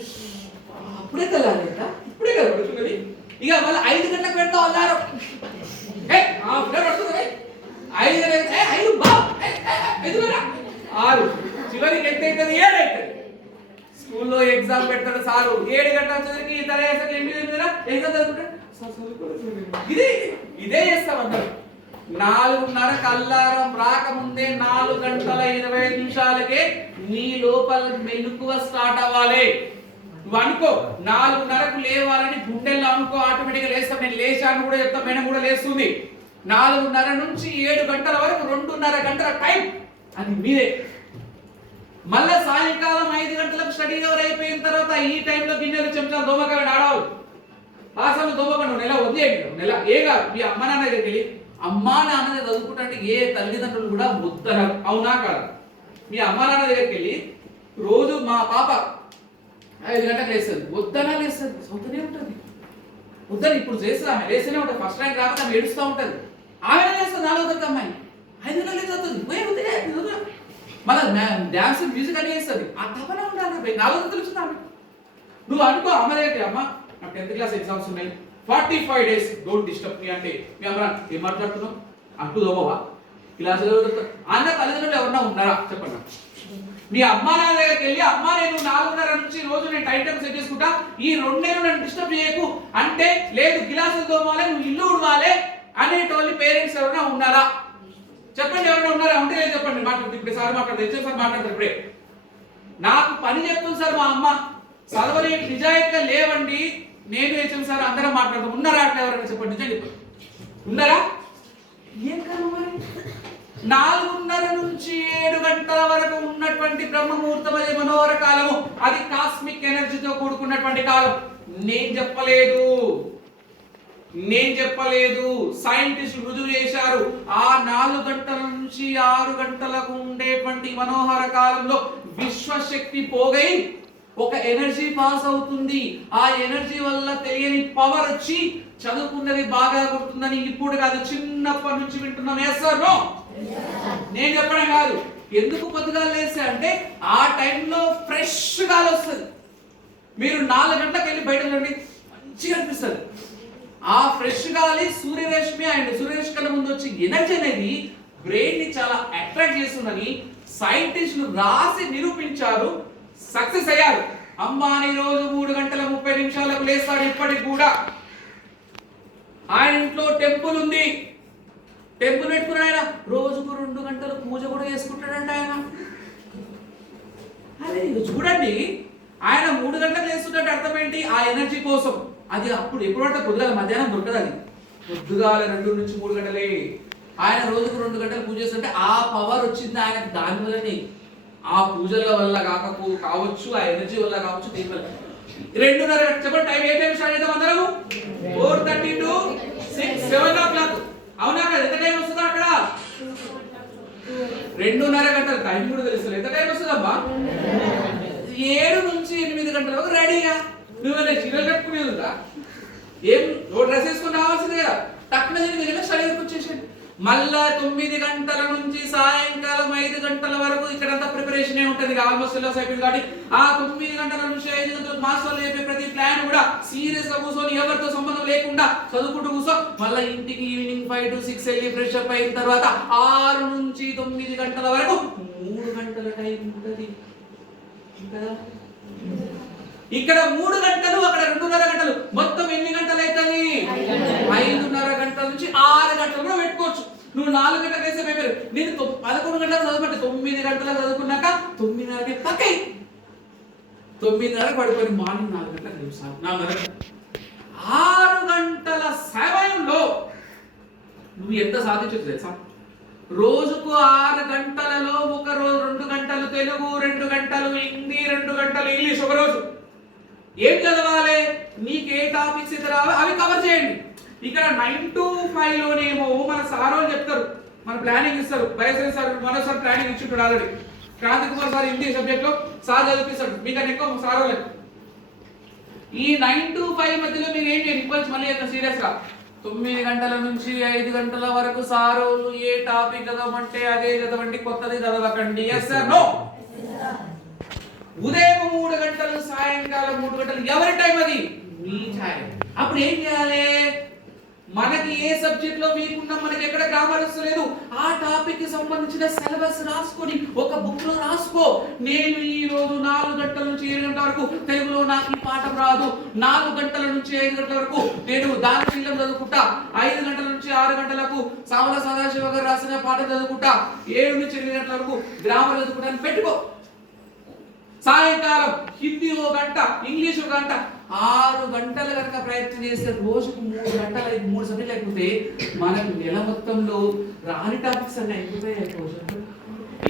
అప్పుడే తెల్లాలి కదా, ఇప్పుడే కదా పడుతున్నది. ఇక మళ్ళీ 5 గంటలకు పెడతాం అల్లారం. 6 చివరికి ఎంత అవుతుంది? 7 అవుతుంది. స్కూల్లో ఎగ్జామ్ పెడతాడు సారు. 7 గంటల వచ్చేసరికి ఎగ్జామ్ చదువుకుంటాడు. ఇదే చేస్తామన్నారు. 4:30కు అల్లారం రాకముందే 4:20 నీ లోపల మెలకువ స్టార్ట్ అవ్వాలి. నువ్వు అనుకో 4:30కు లేవాలని గుండెల్లో అనుకో, ఆటోమేటిక్గా లేస్తాం. నేను లేచాను కూడా చెప్తా, మేడం కూడా లేస్తుంది. 4:30 నుంచి 7 గంటల వరకు 2.5 గంటల టైం అది మీదే. మళ్ళా సాయంకాలం 5 గంటలకు స్టడీ అవర్ అయిపోయిన తర్వాత ఈ టైంలో గిన్నెలు చెంచాలు దోమకాయలు ఆడవాలి. అసలు దోమకాయ నెల వదిలేయండి. నెల ఏగా మీ అమ్మ నాన్న దగ్గరికి వెళ్ళి అమ్మా నాన్న చదువుకుంటే ఏ తల్లిదండ్రులు కూడా వద్దరు. అవునా కాదు? మీ అమ్మ నాన్న దగ్గరికి వెళ్ళి రోజు మా పాప 5 గంటలకు లేస్తుంది, వద్దనా లేస్తుంది, చదువుతూనే ఉంటుంది. వద్దని ఇప్పుడు చేస్తుంది, ఆమె లేస్తూనే ఉంటుంది. ఫస్ట్ ర్యాంక్ రాకపోతే ఆమె ఏడుస్తూ ఉంటుంది. ఆమె లేస్తుంది 4వ తరగతి అమ్మాయి 5 గంటలకు చదువుతుంది. మళ్ళీ డ్యాన్స్ మ్యూజిక్ అని చేస్తుంది. ఆ తపన ఉండాలి. 4వ తరగతి వచ్చింది ఆమె. నువ్వు అనుకో అమ్మ దగ్గర అమ్మ నాకు 10th క్లాస్ ఎగ్జామ్స్ ఉన్నాయి, 45 days డోంట్ డిస్టర్బ్ మీ అంటే మీ అమ్మ ఏం మాట్లాడుతున్నావు అంటూ దోమవా క్లాస్ అన్న తల్లిదండ్రులు ఎవరన్నా ఉన్నారా చెప్పండి. మీ అమ్మ నాన్న దగ్గరికి వెళ్ళి అమ్మ నేను 4:30 నుంచి రోజు నేను టైం టేబుల్ సెట్ చేసుకుంటా, ఈ 2 నెలలు నన్ను డిస్టర్బ్ చేయకు అంటే లేదు, గ్లాసులు దోమాలి, నువ్వు ఇల్లు ఉడవాలి అనేటోళ్ళు పేరెంట్స్ ఎవరైనా ఉన్నారా చెప్పండి. ఎవరైనా ఉన్నారా? ఉంటే చెప్పండి. మాట్లాడుతుంది ఇప్పుడు సార్ మాట్లాడుతుంది, హెచ్ఎం సార్ మాట్లాడతారు. ఇప్పుడే నాకు పని చెప్తుంది సార్ మా అమ్మ, చదవని నిజాయితీగా లేవండి, నేను హెచ్ఎం సార్ అందరం మాట్లాడతాం. ఉన్నారా అట్లా ఎవరైనా చెప్పండి. నిజంగా ఉన్నారా? ఏం కాదు మరి. 4:30 నుంచి 7 గంటల వరకు ఉన్నటువంటి బ్రహ్మముహూర్తం అనే మనోహర కాలము, అది కాస్మిక్ ఎనర్జీతో కూడుకున్నటువంటి కాలం. నేను చెప్పలేదు, సైంటిస్టులు రుజువు చేశారు. ఆ 4 గంటల నుంచి 6 గంటలకు ఉండేటువంటి మనోహర కాలంలో విశ్వశక్తి పోగై ఒక ఎనర్జీ పాస్ అవుతుంది. ఆ ఎనర్జీ వల్ల తెలియని పవర్ వచ్చి చదువుకున్నది బాగా గుర్తుందని ఇప్పుడు కాదు, చిన్నప్పటి నుంచి వింటున్నాం. Yes sir no? నేను చెప్పడం కాదు. ఎందుకు పొద్దుగా లేస్తే అంటే ఆ టైంలో ఫ్రెష్ గాలి వస్తుంది. మీరు 4 గంటలకు వెళ్ళి బయట నుండి మంచిగా అనిపిస్తుంది. ఆ ఫ్రెష్ గాలి సూర్యరశ్మి అండ్ సూర్యరశ్మి కన్నా ముందు వచ్చి ఎనర్జీ అనేది బ్రెయిన్ ని చాలా అట్రాక్ట్ చేస్తుందని సైంటిస్టులు రాసి నిరూపించారు, సక్సెస్ అయ్యారు. అంబానీ రోజు 3:30 లేస్తాడు ఇప్పటికి కూడా. ఆయన ఇంట్లో టెంపుల్ ఉంది, టెంపుల్ పెట్టుకుని ఆయన రోజుకు 2 గంటలు పూజ కూడా చేసుకుంటాడంట ఆయన. అదే చూడండి, ఆయన 3 గంటలకు వేస్తుంటే అర్థం ఏంటి? ఆ ఎనర్జీ కోసం. అది అప్పుడు ఎప్పుడు పడితే పొద్దుగాల, మధ్యాహ్నం దొరకదు. అది పొద్దుగాల 2 నుంచి 3 గంటలే. ఆయన రోజుకు 2 గంటలు పూజ చేస్తుంటే ఆ పవర్ వచ్చింది ఆయనకు. దాని వల్లనే, ఆ పూజల వల్ల కావచ్చు, ఆ ఎనర్జీ వల్ల కావచ్చు, దీని వల్ల. 2:30 చెప్పండి టైం. ఏ టైం స్టార్ట్ చేద్దాం అందరము? 4:30 to 6, 7 o'clock. అవునా కదా? ఎంత టైం వస్తుందా అక్కడ? 2:30 గంటలు. టైం కూడా తెలుస్తుంది. ఎంత టైం వస్తుందమ్మా? 7 నుంచి 8 గంటల వరకు రెడీగా. నువ్వు చీరలు కట్టుకునేది ఉందా? ఏం డ్రెస్ వేసుకుని రావాల్సిందే కదా. తక్కువ మీరు స్టడీకి వచ్చేసేయండి. మళ్ళా 9 గంటల నుంచి సాయంకాలం 5 గంటల వరకు ఇక్కడంతా ప్రిపరేషన్ ఉంటుంది. ఆల్మోస్ట్ సిలబస్ అయిపోయింది కాబట్టి ఆ 9 గంటల నుంచి 5 గంటల మాస్టర్లు చెప్పే ప్రతి ప్లాన్ కూడా సీరియస్ గా కూర్చొని ఎవరితో సంబంధం లేకుండా చదువుకుంటూ కూర్చో. మళ్ళీ ఇంటికి ఈవినింగ్ 5 to 6 వెళ్ళి ఫ్రెష్ అప్ అయిన తర్వాత 6 నుంచి 9 గంటల వరకు 3 గంటల టైం ఉంటుంది కదా. ఇక్కడ 3 గంటలు, అక్కడ 2:30 గంటలు. మొత్తం ఎన్ని గంటలు అవుతుంది? 5:30 గంటల నుంచి 6 గంటలు కూడా పెట్టుకోవచ్చు. నువ్వు 4 గంటలకు వేసే పేపర్ నేను 11 గంటలకు చదవమంటే 9 గంటలకు చదువుకున్నాక 9:30 పక్కై 9:30 పడుకొని మార్నింగ్ 4 గంటలకు లేచాను. 6 గంటల సమయంలో నువ్వు ఎంత సాధించవచ్చు తెలుసా? రోజుకు 6 గంటలలో ఒక రోజు 2 గంటలు తెలుగు, 2 గంటలు హిందీ, 2 గంటలు ఇంగ్లీష్. ఒక రోజు ఏం చదవాలి? నీకు ఏ టాపిక్స్ అయితే రావో అవి కవర్ చేయండి. ఇక్కడ 9 to 5 లోనేమో మన సార్ వాళ్ళు చెప్తారు, మన ప్లానింగ్ ఇస్తారు. బయోసైన్స్ సార్ మనోసారి ప్లానింగ్ ఇచ్చింటాడు already. Kranthi Kumar sir Hindi subject లో సార్ చదివిస్తాడు. మీకన్నా ఎక్కువ సార్ వాళ్ళే. ఈ 9 to 5 మధ్యలో మీరు ఏం చేయండి? ఇంకొంచెం మళ్ళీ సీరియస్ గా 9 గంటల నుంచి 5 గంటల వరకు సార్ వాళ్ళు ఏ టాపిక్ చదవమంటే అదే చదవండి, కొత్తది చదవకండి. Yes sir? నో. ఉదయం 3 గంటలు, సాయంకాలం 3 గంటలు. ఎవరి టైం అది? మీ టైం. అప్పుడు ఏం చేయాలి? మనకి ఏ సబ్జెక్ట్ లో వీక్ ఉన్నా, మనకి ఎక్కడ గ్రామర్ వస్తలేదు, ఆ టాపిక్ కి సంబంధించిన సిలబస్ రాసుకొని ఒక బుక్ లో రాసుకో. నేను ఈ రోజు 4 గంటల నుంచి 7 గంటల వరకు తెలుగులో నాకు ఈ పాఠం రాదు. 4 గంటల నుంచి 5 గంటల వరకు నేను దానశీలం చదువుకుంటా. 5 గంటల నుంచి 6 గంటలకు సావల సదాశివ గారు రాసిన పాఠం చదువుకుంటా. 7 నుంచి 8 గంటల వరకు గ్రామర్ చదువుకుంటాను పెట్టుకో. సాయంకాలం హిందీ 1 గంట, ఇంగ్లీష్ 1 గంట. 6 గంటలు కనుక ప్రయత్నం చేస్తే రోజుకు 3 గంటలు, 3 సబ్జెక్టులు అయిపోతే మనకు నెల మొత్తంలో రాని టాపిక్స్ అన్నీ అయిపోతాయి.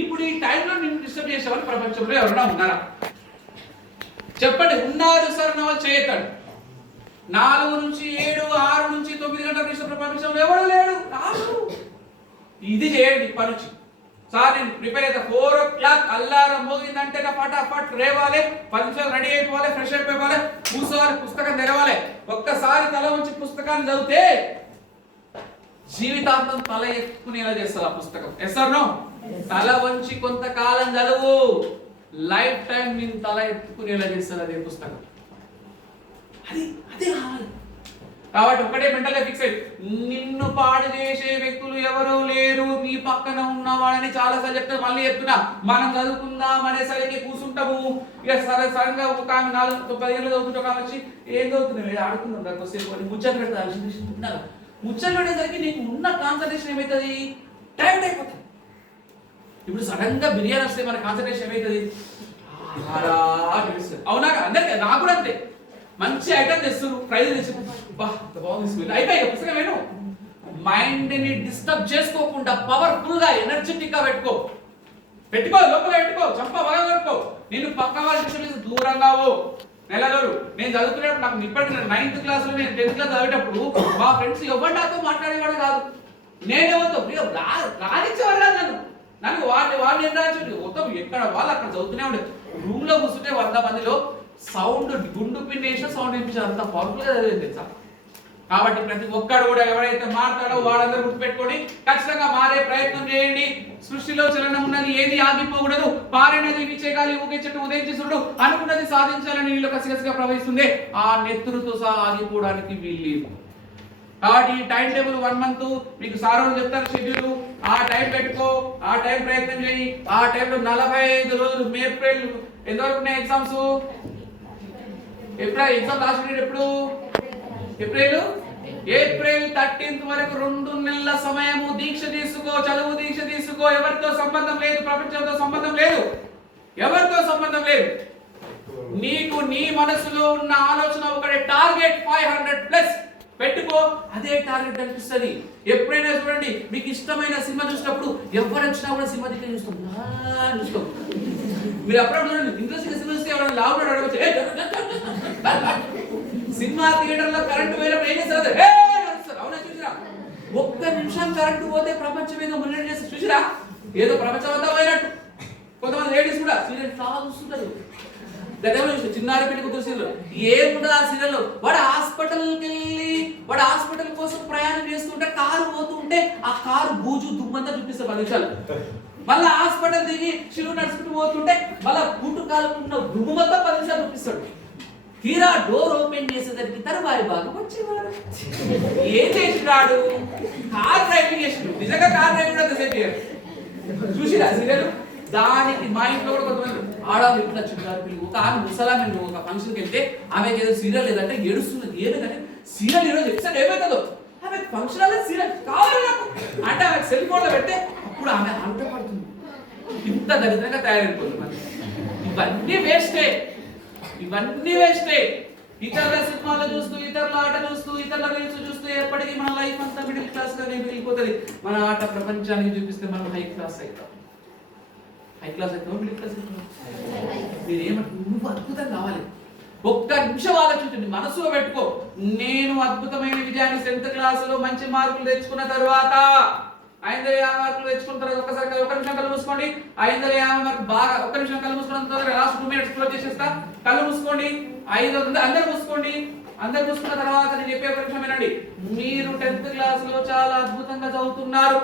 ఇప్పుడు ఈ టైంలో నిన్ను డిస్టర్బ్ చేసేవాళ్ళు ప్రపంచంలో ఎవరైనా ఉన్నారా? చెప్పండి. ఉన్నారు సార్ అన్న వాళ్ళు చేయొద్దండి. 4 నుంచి 7, 6 నుంచి 9 గంటల డిస్టర్బ్ ప్రపంచంలో ఎవరు లేడు. రాదు. ఇది చేయండి ఇప్పటి నుంచి. సార్ నేను ప్రిపేర్ అయితే 4 o'clock అల్లారం మోగిందంటే ఫటాఫట్ రేవాలి, 10 నిమిషాలు రెడీ అయిపోవాలి, ఫ్రెష్ అయిపోవాలి, కూర్చోవాలి, పుస్తకం తెరవాలి. ఒక్కసారి తల వంచి పుస్తకాన్ని చదివితే జీవితాంతం తల ఎత్తుకునేలా చేస్తుంది ఆ పుస్తకం. Yes or no? తల వంచి కొంతకాలం చదువు, లైఫ్ టైం నేను తల ఎత్తుకునేలా చేస్తుంది అదే పుస్తకం. అది రావాలి. కాబట్టి ఒకటే మెంటల్గా ఫిక్స్ అయ్యి, నిన్ను పాడు చేసే వ్యక్తులు ఎవరు లేరు. నీ పక్కన ఉన్న వాళ్ళని చాలాసార్లు చెప్తే మళ్ళీ చెప్తున్నా, మనం చదువుకుందాం అనేసరికి కూర్చుంటాము. ఇక సడన్గా ఒక ఆమె 4-10 ఏళ్ళు చదువుతుంటే ఒక ఆమె వచ్చి ఏం చదువుతున్నావు, ఆడుకుందాం దానికి వస్తే ముచ్చట్లు పెడతాను. ముచ్చట్లు పెట్టేసరికి నీకు ఉన్న కాన్సన్ట్రేషన్ ఏమవుతుంది? టైం అయిపోతుంది. ఇప్పుడు సడన్ గా బిర్యానీ వస్తే మన కాన్సన్ట్రేషన్ ఏమవుతుంది? అవునా? అందరికీ, నాకు కూడా అంతే. మంచి ఐటమ్ తెస్తారు, ప్రైజ్ తెస్తారు, అయిపోయి పుస్తకం వేను. మైండ్ ని డిస్టర్బ్ చేసుకోకుండా పవర్ఫుల్ గా ఎనర్జెటిక్ గా పెట్టుకో, లోపల పెట్టుకో, చంప బాగా పెట్టుకో. నేను పక్క వాళ్ళ దూరంగా నెలలు. నేను చదువుకునేటప్పుడు నాకు ఇప్పటికి 9th క్లాస్ లో, నేను 10th క్లాస్ చదివేటప్పుడు మా ఫ్రెండ్స్ ఎవరు నాతో మాట్లాడేవాడు కాదు. నేనేవతో రానిచ్చేవాడు కాదు నన్ను వాడిని ఏం రాయించు మొత్తం ఎక్కడ వాళ్ళు అక్కడ చదువుతూనే ఉండేది. రూమ్ లో కూర్చుంటే 100 మందిలో సౌండ్ గుండు పిన్నేసిన సౌండ్ వినిపించారు. అంత పవర్ఫుల్ గా చదివింది సార్. కాబట్టి ప్రతి ఒక్కడు కూడా ఎవరైతే మాట్లాడో వాళ్ళందరూ గుర్తుపెట్టుకోండి, ఖచ్చితంగా మారే ప్రయత్నం చేయండి. సృష్టిలో చలనం ఉన్నది, ఏది ఆగిపోకూడదు. పారినది విచ్చేగాలి ఊగే చెట్టు ఉదయించుడు, అనుకున్నది సాధించాలని నీళ్ళు కసిగసిగా ప్రవహిస్తుంది. ఆ నెత్తురుతో సహా ఆగిపోవడానికి వీల్లేదు. కాబట్టి ఈ టైం టేబుల్ 1 month మీకు సార్ వాళ్ళు చెప్తారు షెడ్యూల్. ఆ టైం పెట్టుకో, ఆ టైం ప్రయత్నం చేయి. ఆ టైంలో 45 రోజులు ఏప్రిల్ ఎంతవరకు ఉన్నాయి ఎగ్జామ్స్? ఎగ్జామ్ లాస్ట్ డేట్ ఎప్పుడు? ఏప్రిల్ ఏప్రిల్ 13th వరకు 2 నెలల సమయము దీక్ష తీసుకో, చదువు దీక్ష తీసుకో. ఎవరితో సంబంధం లేదు, ప్రపంచంతో సంబంధం లేదు, ఎవరితో సంబంధం లేదు. నీకు నీ మనసులో ఉన్న ఆలోచన ఒకటే, టార్గెట్ 500+ పెట్టుకో. అదే టార్గెట్ అనిపిస్తుంది. ఎప్పుడైనా చూడండి, మీకు ఇష్టమైన సినిమా చూసినప్పుడు ఎవరు వచ్చినా కూడా సినిమా దగ్గర చూస్తాం. మీరు అప్పుడప్పుడు చూడండి, ఇంట్రెస్టింగ్ సినిమా చూస్తే ఎవరైనా లావుడు అడగచ్చు. సినిమా థియేటర్లో కరెంటు పోయినప్పుడు ఏం చేస్తారు? అవునా, చూసిరా? ఒక్క నిమిషం కరెంటు పోతే ప్రపంచం ఏదో మున్నడి చేస్తే చూసిరా, ఏదో ప్రపంచం అంతా పోయినట్టు. కొంతమంది లేడీస్ కూడా సీరియల్ చాలా చూస్తుంటారు. చిన్నారి పెళ్లి కూతురు సీరియల్ ఏముండదు ఆ సీరియల్. వాడు హాస్పిటల్ కోసం ప్రయాణం చేస్తుంటే కారు పోతుంటే ఆ కారు బూజు దుమ్మంతా చూపిస్తారు 10 నిమిషాలు. మళ్ళీ హాస్పిటల్ దిగి శివుడు నడుచుకుంటూ పోతుంటే మళ్ళీ గుట్టు కాలుకున్న దుమ్ము మొత్తం 10 నిమిషాలు చూపిస్తాడు. తీరా డోర్ ఓపెన్ చేసేసరికి తరువాయి భాగం వచ్చేవాడు. ఏం చేసినాడు? కార్ డ్రైవింగ్ చేసినాడు. నిజంగా కార్ డ్రైవింగ్ కూడా సేఫ్ చేయాలి. చూసిరా సీరియల్? దానికి మా ఇంట్లో కూడా కొంతమంది ఆడవాళ్ళు ఇంట్లో చిన్నారు పిల్లలు. ఒక ఆమె ముసలామె ఒక ఫంక్షన్కి వెళ్తే ఆమెకి ఏదో సీరియల్ లేదంటే ఏడుస్తున్నది. ఏదంటే సీరియల్ ఈరోజు ఎపిసోడ్ ఏమవుతుందో, ఆమె ఫంక్షన్ అలా సీరియల్ కావాలి నాకు అంటే ఆమె సెల్ ఫోన్లో పెడితే అప్పుడు ఆమె అంట పడుతుంది. ఇంత దరిద్రంగా తయారైపోతుంది. మరి ఇవన్నీ వేస్టే, ఇవన్నీ వేస్టే. ఇతరుల సినిమాలు చూస్తూ, ఇతరుల ఆట చూస్తూ, ఇతరుల రీల్స్ చూస్తూ ఎప్పటికీ మన లైఫ్ అంతా మిడిల్ క్లాస్ గానే మిగిలిపోతుంది. మన ఆట ప్రపంచానికి చూపిస్తే మనం హై క్లాస్ అవుతాం. హై క్లాస్ అవుతాం, మిడిల్ క్లాస్ అవుతాం. మీరేమంటారు? నువ్వు అద్భుతం కావాలి. ఒక్క నిమిషం ఆలోచించండి, మనసులో పెట్టుకో. నేను అద్భుతమైన విజయాన్ని 10th క్లాసులో మంచి మార్కులు తెచ్చుకున్న తర్వాత 550 మార్కులు తెచ్చుకున్న తర్వాత ఒక్కసారి ఒక నిమిషం కళ్ళు మూసుకోండి. 550 మార్కులు బాగా ఒక్క నిమిషం కళ్ళు మూసుకున్న తర్వాత లాస్ట్ 2 minutes క్లోజ్ చేసేస్తా. కళ్ళు మూసుకోండి. 500 అందరూ మూసుకోండి. అందరూ మూసుకున్న తర్వాత నేను చెప్పే ఒక నిమిషం వినండి. మీరు 10th క్లాసులో చాలా అద్భుతంగా చదువుతున్నారు.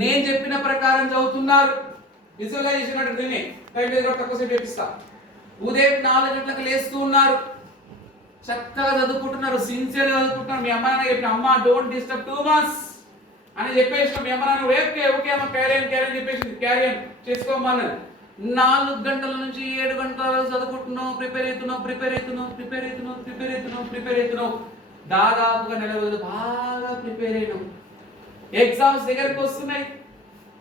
నేను చెప్పిన ప్రకారం చదువుతున్నారు. విజువలైజేషన్ అంటే దీన్ని తక్కువ సేపు చెప్పిస్తా. ఉదయం 4 గంటలకు లేస్తూ ఉన్నారు, చక్కగా చదువుకుంటున్నారు, సిన్సియర్ చదువుకుంటున్నారు. మీ అమ్మ నాన్న చెప్పిన అమ్మ డోంట్ డిస్టర్బ్ టూ మచ్ అని చెప్పేసి మీ అమ్మ నాన్న ఓకే అమ్మ క్యారియన్ చెప్పేసి క్యారియన్ చేసుకోమన్నారు. 4 గంటల నుంచి 7 గంటల చదువుకుంటున్నావు, ప్రిపేర్ అవుతున్నావు. దాదాపుగా నెల రోజులు బాగా ప్రిపేర్ అయినావు. ఎగ్జామ్స్ దగ్గరకు వస్తున్నాయి,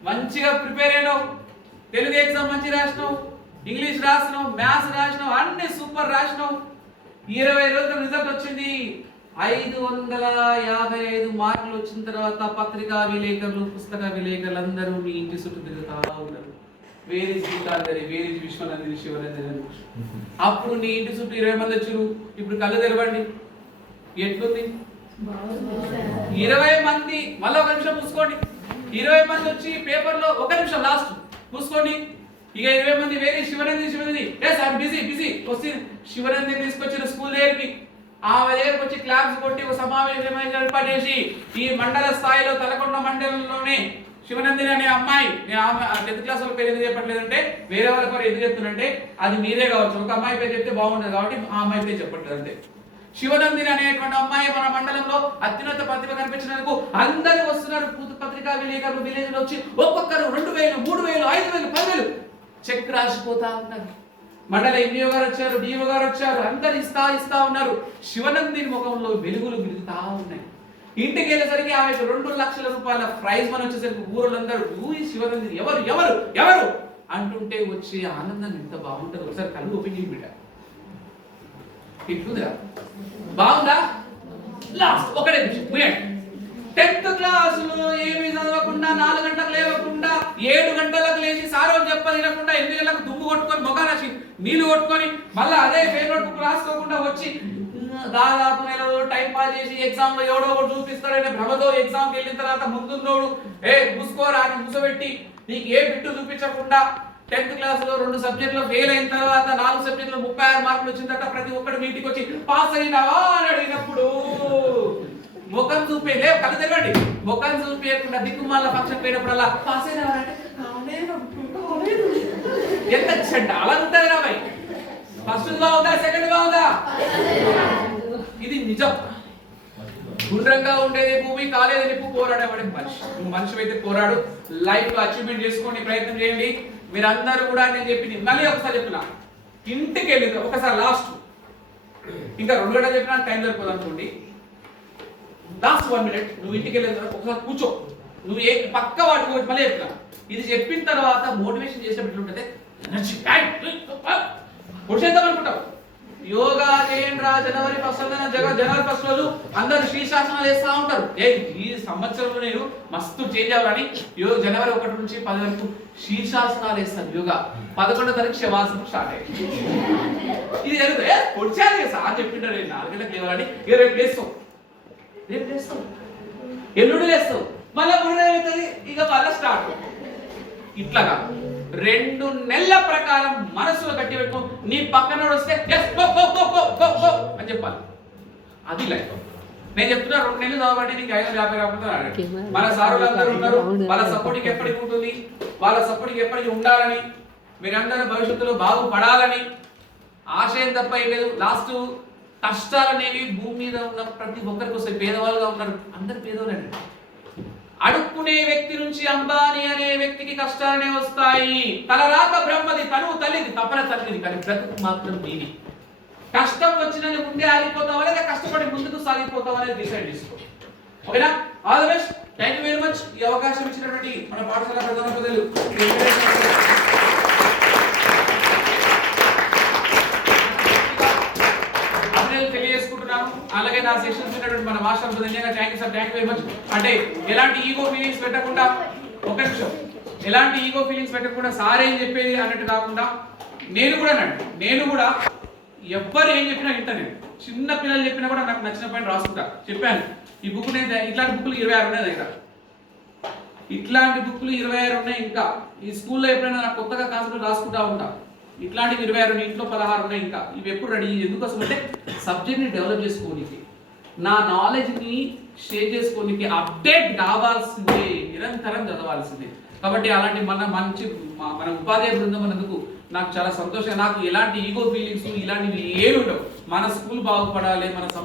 మంచిగా ప్రిపేర్ అయినావు. తెలుగు ఎగ్జామ్ మంచి రాసినావు, ఇంగ్లీష్ రాసినావు, మ్యాథ్స్ రాసినావు, అన్ని సూపర్ రాసినావు. 20 రోజుల రిజల్ట్ వచ్చింది. 555 మార్కులు వచ్చిన తర్వాత పత్రికా విలేకరులు, పుస్తక విలేకరులు అందరూ మీ ఇంటి చుట్టూ తిరుగుతా ఉన్నారు. Where is Geetanjali, where is Vishwanandini, Shivanandini. అప్పుడు నీ ఇంటి చుట్టూ 20 మంది వచ్చారు. ఇప్పుడు కళ్ళు తెరవండి, ఎట్లుంది? 20 మంది. మళ్ళీ ఒక నిమిషం మూసుకోండి. 20 మంది వచ్చి పేపర్లో ఒక నిమిషం లాస్ట్ మూసుకోండి. ఇక 20 మంది వేరే శివనందిని ఎస్ ఐఎమ్ బిజీ వస్తే శివనందిని తీసుకొచ్చిన స్కూల్ దగ్గరికి. ఆమె దగ్గరకు వచ్చి క్లాప్స్ కొట్టి ఒక సమావేశం ఏర్పాటు చేసి ఈ మండల స్థాయిలో తలకొండ మండలంలోనే శివనందిని అనే అమ్మాయి, నేను 10th క్లాస్ వాళ్ళ పేరు ఎందుకు చెప్పట్లేదంటే వేరే వాళ్ళ పేరు ఎందుకు చెప్తున్నంటే అది మీరే కావచ్చు. ఒక అమ్మాయి పేరు చెప్తే బాగుంటుంది కాబట్టి ఆ అమ్మాయి పేరు చెప్పట్లేదు అంతే. శివనందిని అనేటువంటి అమ్మాయి మన మండలంలో అత్యున్నత ప్రతిభ కనిపించినందుకు అందరూ వస్తున్నారు. పత్రికా విలేకరులు విలేజ్ లో వచ్చి ఒక్కొక్కరు 2000, 3000, 5000, 10,000 చెక్ రాసిపోతా ఉన్నారు. మండల ఎంఈఓ గారు వచ్చారు, డిఓ గారు వచ్చారు, అందరు ఇస్తా ఉన్నారు. శివనందిని ముఖంలో వెలుగులు వెలుగుతా ఉన్నాయి. ఇంటికి వెళ్ళేసరికి ఆమెకు 2 లక్షల రూపాయల ప్రైజ్ మనీ వచ్చేసరికి ఊరోళ్ళందరూ శివనందిని ఎవరు అంటుంటే వచ్చే ఆనందం ఎంత బాగుంటుంది. ఒకసారి కళ్ళు ఓపెన్ చేయి బిడ్డ. ఇట్లుందిరా, బాగుందా? లాస్ట్ ఒకటే 10th క్లాసులో ఏమి చదవకుండా 4 గంటలకు లేవకుండా 7 గంటలకు లేచి సారో చెప్పని వినకుండా 8 గంటలకు దుమ్ము కొట్టుకొని మొగాలసి నీళ్లు కొట్టుకొని మళ్ళీ అదే ఫేవరెట్ బుక్ రాసుకోకుండా వచ్చి దాదాపు నెలలో టైం పాస్ చేసి ఎగ్జామ్ లో ఎవడో ఒకటి చూపిస్తాడనే భ్రమతో ఎగ్జామ్కి వెళ్ళిన తర్వాత ముందున్నోడు మూసుకోరా అని మూసబెట్టి నీకు ఏ బిట్టు చూపించకుండా 10th క్లాసులో 2 సబ్జెక్టులో ఫెయిల్ అయిన తర్వాత 4 సబ్జెక్టులో 36 మార్కులు వచ్చిన తర్వాత ప్రతి ఒక్కటి మీటికి వచ్చి పాస్ అయినావా అని అడిగినప్పుడు ముఖం చూపే లేవు, కళ్ళు తెరవండి. ముఖం చూపించకుండా దిక్కుమాల ఫంక్షన్ పోయినప్పుడల్లా పాస్ అయినావా అంటే ఎంత చెడ్డ అలా ఉంటుంది రాబాయ్. ఫస్ట్ బాగుందా, సెకండ్ బాగుందా? ఇది నిజం. గుండ్రంగా ఉండేది భూమి, కాలేది నిప్పు, పోరాడేవాడి మనిషి. నువ్వు మనిషి అయితే పోరాడు, లైఫ్ లో అచీవ్మెంట్ చేసుకోండి, ప్రయత్నం చేయండి. మీరందరూ కూడా నేను చెప్పింది మళ్ళీ ఒకసారి చెప్పిన, ఇంటికి వెళ్ళింది ఒకసారి లాస్ట్ ఇంకా 2 గంటలు చెప్పినా టైం సరిపోదు అనుకోండి. లాస్ట్ 1 minute నువ్వు ఇంటికి వెళ్ళిన తర్వాత ఒకసారి కూర్చో, నువ్వు పక్క వాటి మళ్ళీ చెప్తా. ఇది చెప్పిన తర్వాత మోటివేషన్ చేసినప్పుడు ఉంటుంది ఎనర్జీ పొడిచేద్దాం అనుకుంటావు. యోగా చేయండి రా, జనవరి 1 రోజు అందరు శీర్షాసనాలు వేస్తూ ఉంటారు. ఈ సంవత్సరంలో నేను మస్తు చేంజ్ అవ్వాలని జనవరి 1 నుంచి 10 వరకు శీర్షాసనాలు వేస్తాను. యోగా 11వ తారీఖు శవాసనం స్టార్ట్ అయ్యింది. ఇది జరిగితే పొడిచేయాలి సార్ చెప్పింటారు. 4 గంటలకు లేవాలని రేపు లేస్తావు, ఎల్లుండి లేస్తావు, మళ్ళీ 3 అవుతుంది, ఇక మళ్ళీ స్టార్ట్. ఇట్లాగా 2 నెలల ప్రకారం మనసులో గట్టి పెట్టుకో. నీ పక్కన వస్తే అని చెప్పాలి. అది లైఫ్. నేను చెప్తున్నా 2 నెలలు చదవండి, నీకు 550 రాకపోతే మన సారులు అందరూ ఉన్నారు. వాళ్ళ సపోర్టింగ్ ఎప్పటికి ఉంటుంది, వాళ్ళ సపోర్టింగ్ ఎప్పటికి ఉండాలని, మీరందరూ భవిష్యత్తులో బాగుపడాలని ఆశయం తప్ప ఏం లేదు. లాస్ట్ కష్టాలు అనేవి భూమి మీద ఉన్న ప్రతి ఒక్కరికి వస్తాయి. పేదవాళ్ళుగా ఉన్నారు, అందరు పేదవాళ్ళండి. అడుక్కునే వ్యక్తి నుంచి అంబానీ అనే వ్యక్తికి కష్టాలనే వస్తాయి. తలరాక బ్రహ్మది, తనువు తల్లిది, తపన తల్లిది, కానీ బ్రతుకు మాత్రం నీది. కష్టం వచ్చిన ముందే ఆగిపోతావా లేదా కష్టపడి ముందుకు సాగిపోతావా అనేది డిసైడ్ చేసుకో. ఓకేనా? All the best. Thank you very much. ఈ అవకాశం ఇచ్చినటువంటి మన పాఠశాల ప్రధానోపాధ్యాయులు తెలియజేసుకుంటున్నాను. అలాగే నా సెషన్స్ ఉన్నటువంటి మన మాస్టర్ ధన్యంగా thank you sir, thank you very much. అంటే ఎలాంటి ఈగో ఫీలింగ్స్ పెట్టకుండా, ఒక నిమిషం, ఎలాంటి ఈగో ఫీలింగ్స్ పెట్టకుండా సార్ ఏం చెప్పేది అన్నట్టు కాకుండా నేను కూడా ఎవ్వరు ఏం చెప్పినా వింటాను. చిన్న పిల్లలు చెప్పినా కూడా నాకు నచ్చిన పాయింట్ రాసుకుంటా. చెప్పాను ఈ బుక్ నేను ఇట్లాంటి బుక్లు 26 ఉన్నాయి దగ్గర. ఇట్లాంటి బుక్లు 26 ఉన్నాయి. ఇంకా ఈ స్కూల్లో ఎప్పుడైనా నాకు కొత్తగా కాన్సెప్ట్ రాసుకుంటా ఉంటా. ఇట్లాంటివి 26, ఇంట్లో 16 ఉన్నాయి. ఇంకా ఇవి ఎప్పుడు రెడీ, ఎందుకోసం అంటే సబ్జెక్ట్ని డెవలప్ చేసుకోనికి, నా నాలెడ్జ్ని షేర్ చేసుకోనికి, అప్డేట్ కావాల్సిందే, నిరంతరం చదవాల్సిందే. కాబట్టి అలాంటి మన ఉపాధ్యాయ బృందం అన్నందుకు నాకు చాలా సంతోషంగా. నాకు ఎలాంటి ఈగో ఫీలింగ్స్ ఇలాంటివి ఏమి ఉండవు. మన స్కూల్ బాగుపడాలి, మన సంస్థ